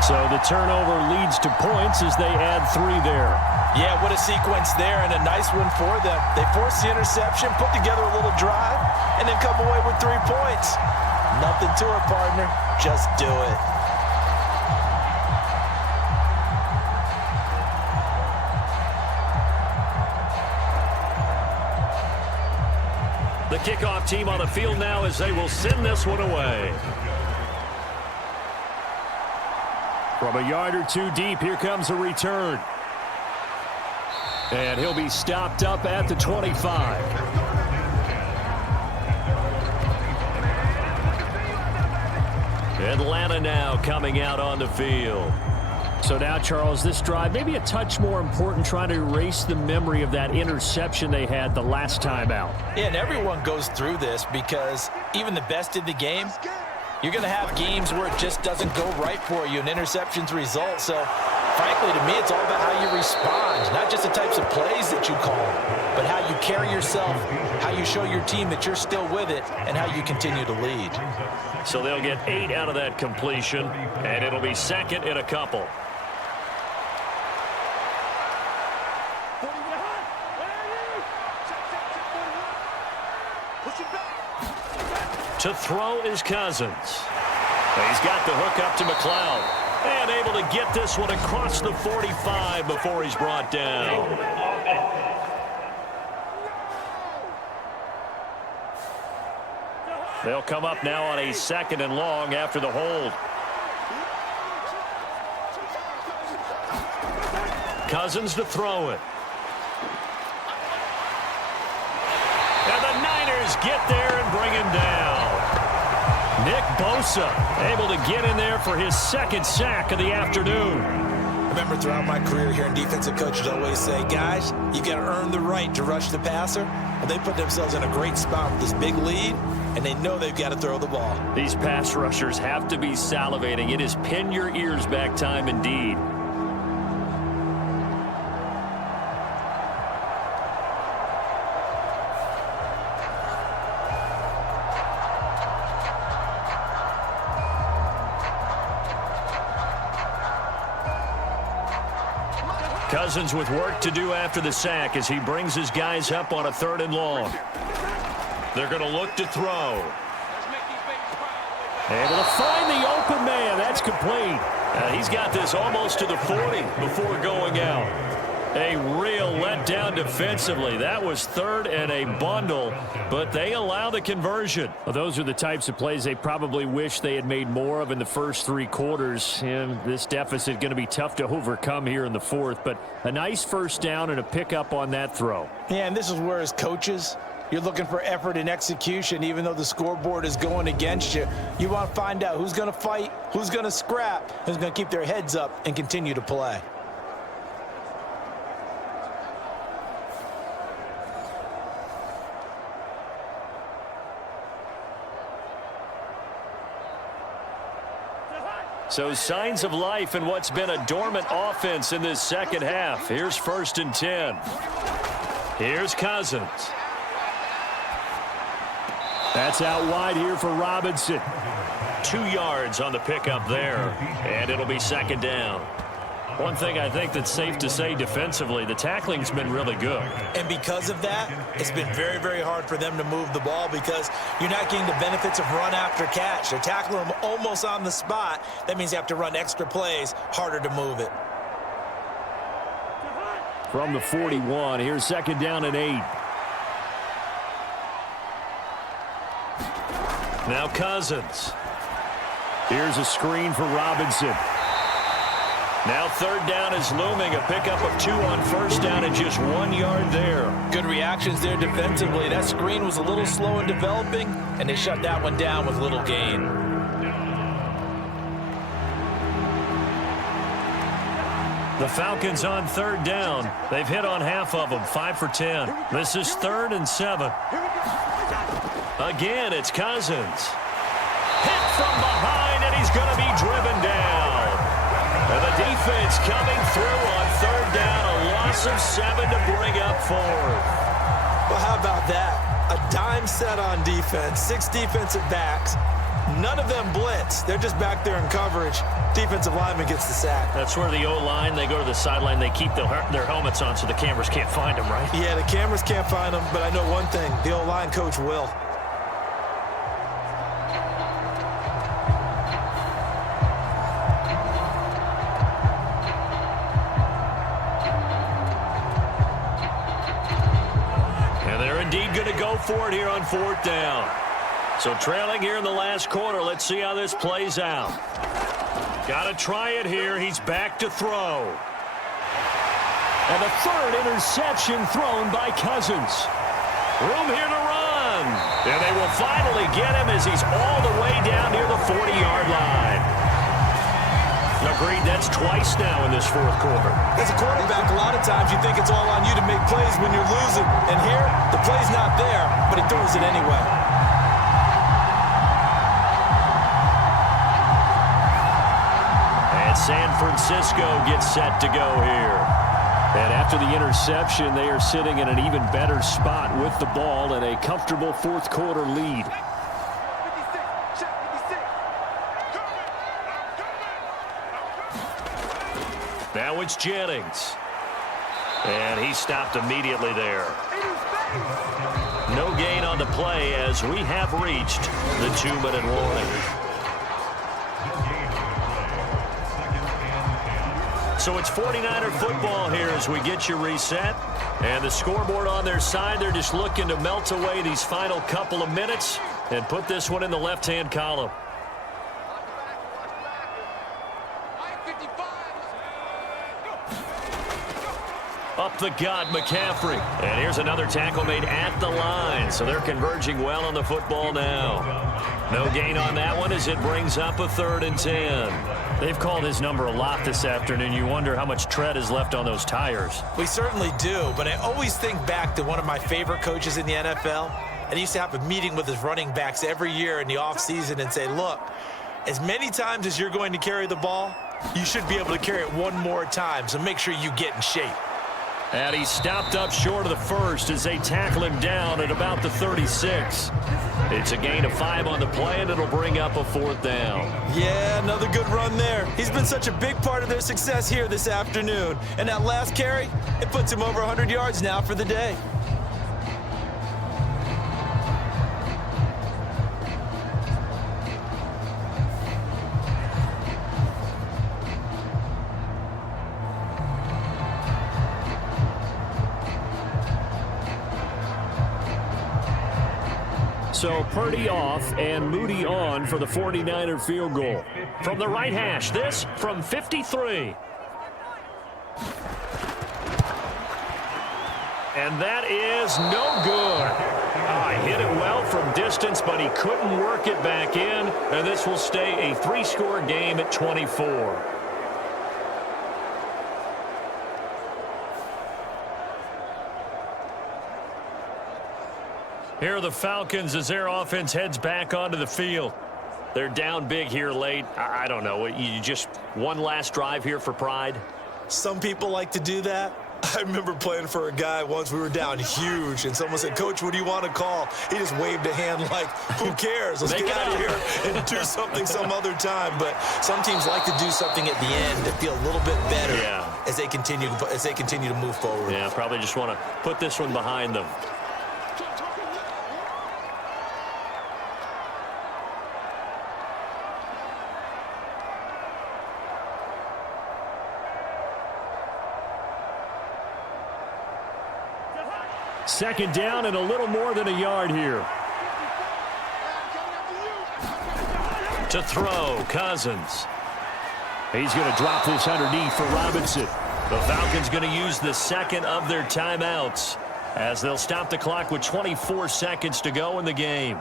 So the turnover leads to points as they add 3 there. Yeah, what a sequence there, and a nice one for them. They force the interception, put together a little drive, and then come away with 3 points. Nothing to it, partner. Just do it. The kickoff team on the field now as they will send this one away. From a yard or 2 deep, here comes a return. And he'll be stopped up at the 25. Atlanta now coming out on the field. So now, Charles, this drive maybe a touch more important, trying to erase the memory of that interception they had the last time out. Yeah, and everyone goes through this because even the best in the game, you're going to have games where it just doesn't go right for you and interceptions result. So, frankly, to me, it's all about how you respond, not just the types of plays that you call, but how you carry yourself, how you show your team that you're still with it, and how you continue to lead. So they'll get 8 out of that completion, and it'll be 2nd and a couple. To throw is Cousins. He's got the hook up to McLeod. And able to get this one across the 45 before he's brought down. They'll come up now on a 2nd and long after the hold. Cousins to throw it. And the Niners get there and bring him down. Nick Bosa able to get in there for his 2nd sack of the afternoon. Remember, throughout my career here, defensive coaches always say, guys, you got to earn the right to rush the passer. Well, they put themselves in a great spot with this big lead, and they know they've got to throw the ball. These pass rushers have to be salivating. It is pin your ears back time indeed. Cousins with work to do after the sack as he brings his guys up on a 3rd and long. They're going to look to throw. Able to find the open man. That's complete. He's got this almost to the 40 before going out. A real letdown defensively. That was 3rd and a bundle, but they allow the conversion. Well, those are the types of plays they probably wish they had made more of in the first 3 quarters. And this deficit going to be tough to overcome here in the 4th, but a nice 1st down and a pickup on that throw. Yeah, and this is where, as coaches, you're looking for effort and execution. Even though the scoreboard is going against you, you want to find out who's going to fight, who's going to scrap, who's going to keep their heads up and continue to play. So signs of life in what's been a dormant offense in this second half. Here's 1st and 10. Here's Cousins. That's out wide here for Robinson. 2 yards on the pickup there, and it'll be 2nd down. One thing I think that's safe to say defensively, the tackling's been really good. And because of that, it's been very, very hard for them to move the ball because you're not getting the benefits of run after catch. They're tackling them almost on the spot. That means you have to run extra plays, harder to move it. From the 41, here's 2nd down and 8. Now Cousins. Here's a screen for Robinson. Now 3rd down is looming. A pickup of 2 on 1st down and just 1 yard there. Good reactions there defensively. That screen was a little slow in developing, and they shut that one down with little gain. The Falcons on 3rd down. They've hit on half of them, 5 for 10. This is 3rd and 7. Again, it's Cousins. Hit from behind, and he's going to be driven down. And the defense coming through on 3rd down. A loss of 7 to bring up 4th. Well, how about that? A dime set on defense. 6 defensive backs. None of them blitz. They're just back there in coverage. Defensive lineman gets the sack. That's where the O-line, they go to the sideline, they keep their helmets on so the cameras can't find them, right? Yeah, the cameras can't find them, but I know one thing. The O-line coach will. For it here on 4th down. So trailing here in the last quarter. Let's see how this plays out. Got to try it here. He's back to throw. And the 3rd interception thrown by Cousins. Room here to run. And they will finally get him as he's all the way down near the 40-yard line. Agreed, that's twice now in this 4th quarter. As a quarterback, a lot of times you think it's all on you to make plays when you're losing. And here, the play's not there, but he throws it anyway. And San Francisco gets set to go here. And after the interception, they are sitting in an even better spot with the ball and a comfortable 4th quarter lead. Now it's Jennings. And he stopped immediately there. No gain on the play as we have reached the 2-minute warning. So it's 49er football here as we get you reset. And the scoreboard on their side, they're just looking to melt away these final couple of minutes and put this one in the left-hand column. Up the gut, McCaffrey. And here's another tackle made at the line. So they're converging well on the football now. No gain on that one as it brings up a 3rd and 10. They've called his number a lot this afternoon. You wonder how much tread is left on those tires. We certainly do, but I always think back to one of my favorite coaches in the NFL. And he used to have a meeting with his running backs every year in the offseason and say, look, as many times as you're going to carry the ball, you should be able to carry it one more time. So make sure you get in shape. And he stopped up short of the 1st as they tackle him down at about the 36. It's a gain of 5 on the play, and it'll bring up a 4th down. Yeah, another good run there. He's been such a big part of their success here this afternoon. And that last carry, it puts him over 100 yards now for the day. So Purdy off and Moody on for the 49er field goal. From the right hash, this from 53. And that is no good. He hit it well from distance, but he couldn't work it back in. And this will stay a 3-score game at 24. Here are the Falcons as their offense heads back onto the field. They're down big here late. I don't know. You just one last drive here for pride? Some people like to do that. I remember playing for a guy once. We were down huge, and someone said, "Coach, what do you want to call?" He just waved a hand like, "Who cares? Let's get out of here and do something some other time." But some teams like to do something at the end to feel a little bit better as they continue to move forward. Yeah, probably just want to put this one behind them. Second down and a little more than a yard here. To throw, Cousins. He's going to drop this underneath for Robinson. The Falcons going to use the second of their timeouts as they'll stop the clock with 24 seconds to go in the game.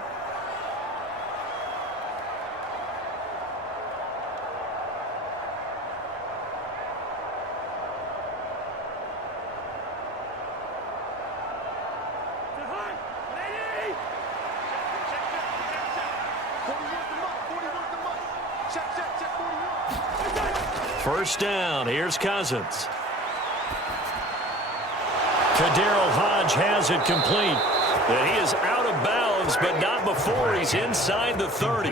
First down, here's Cousins. Kaderil Hodge has it complete. And he is out of bounds, but not before he's inside the 30.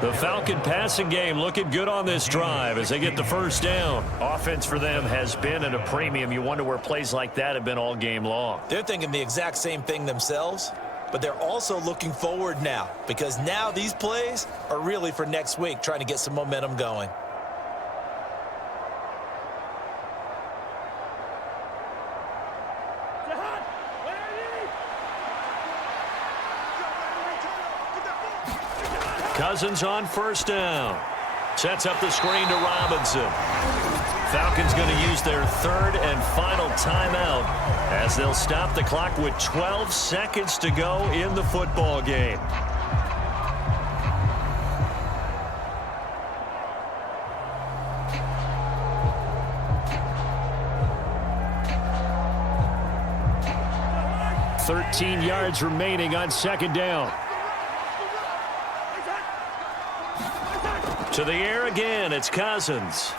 The Falcon passing game looking good on this drive as they get the first down. Offense for them has been at a premium. You wonder where plays like that have been all game long. They're thinking the exact same thing themselves, but they're also looking forward now because now these plays are really for next week, trying to get some momentum going. Cousins on first down. Sets up the screen to Robinson. Falcons going to use their third and final timeout as they'll stop the clock with 12 seconds to go in the football game. $13 yards remaining on second down. To the air again, it's Cousins.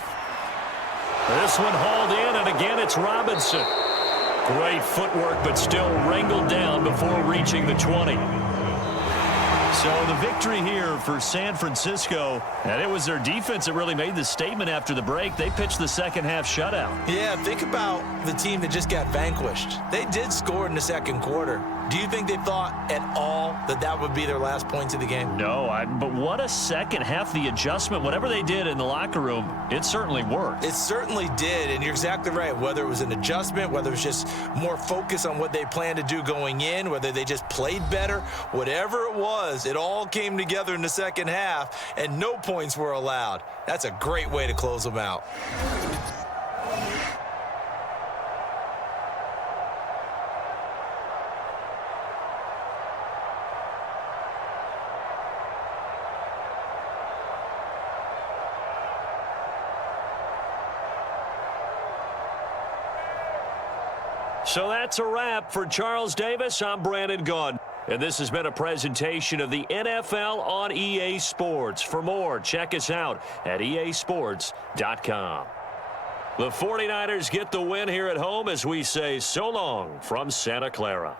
This one hauled in, and again it's Robinson. Great footwork, but still wrangled down before reaching the 20. So the victory here for San Francisco, and it was their defense that really made the statement after the break. They pitched the second half shutout. Yeah, think about the team that just got vanquished. They did score in the second quarter. Do you think they thought at all that that would be their last points of the game? No, but what a second half. The adjustment, whatever they did in the locker room, it certainly worked. It certainly did, and you're exactly right. Whether it was an adjustment, whether it was just more focus on what they planned to do going in, whether they just played better, whatever it was, it all came together in the second half, and no points were allowed. That's a great way to close them out. So that's a wrap for Charles Davis. I'm Brandon Gaudin. And this has been a presentation of the NFL on EA Sports. For more, check us out at easports.com. The 49ers get the win here at home as we say so long from Santa Clara.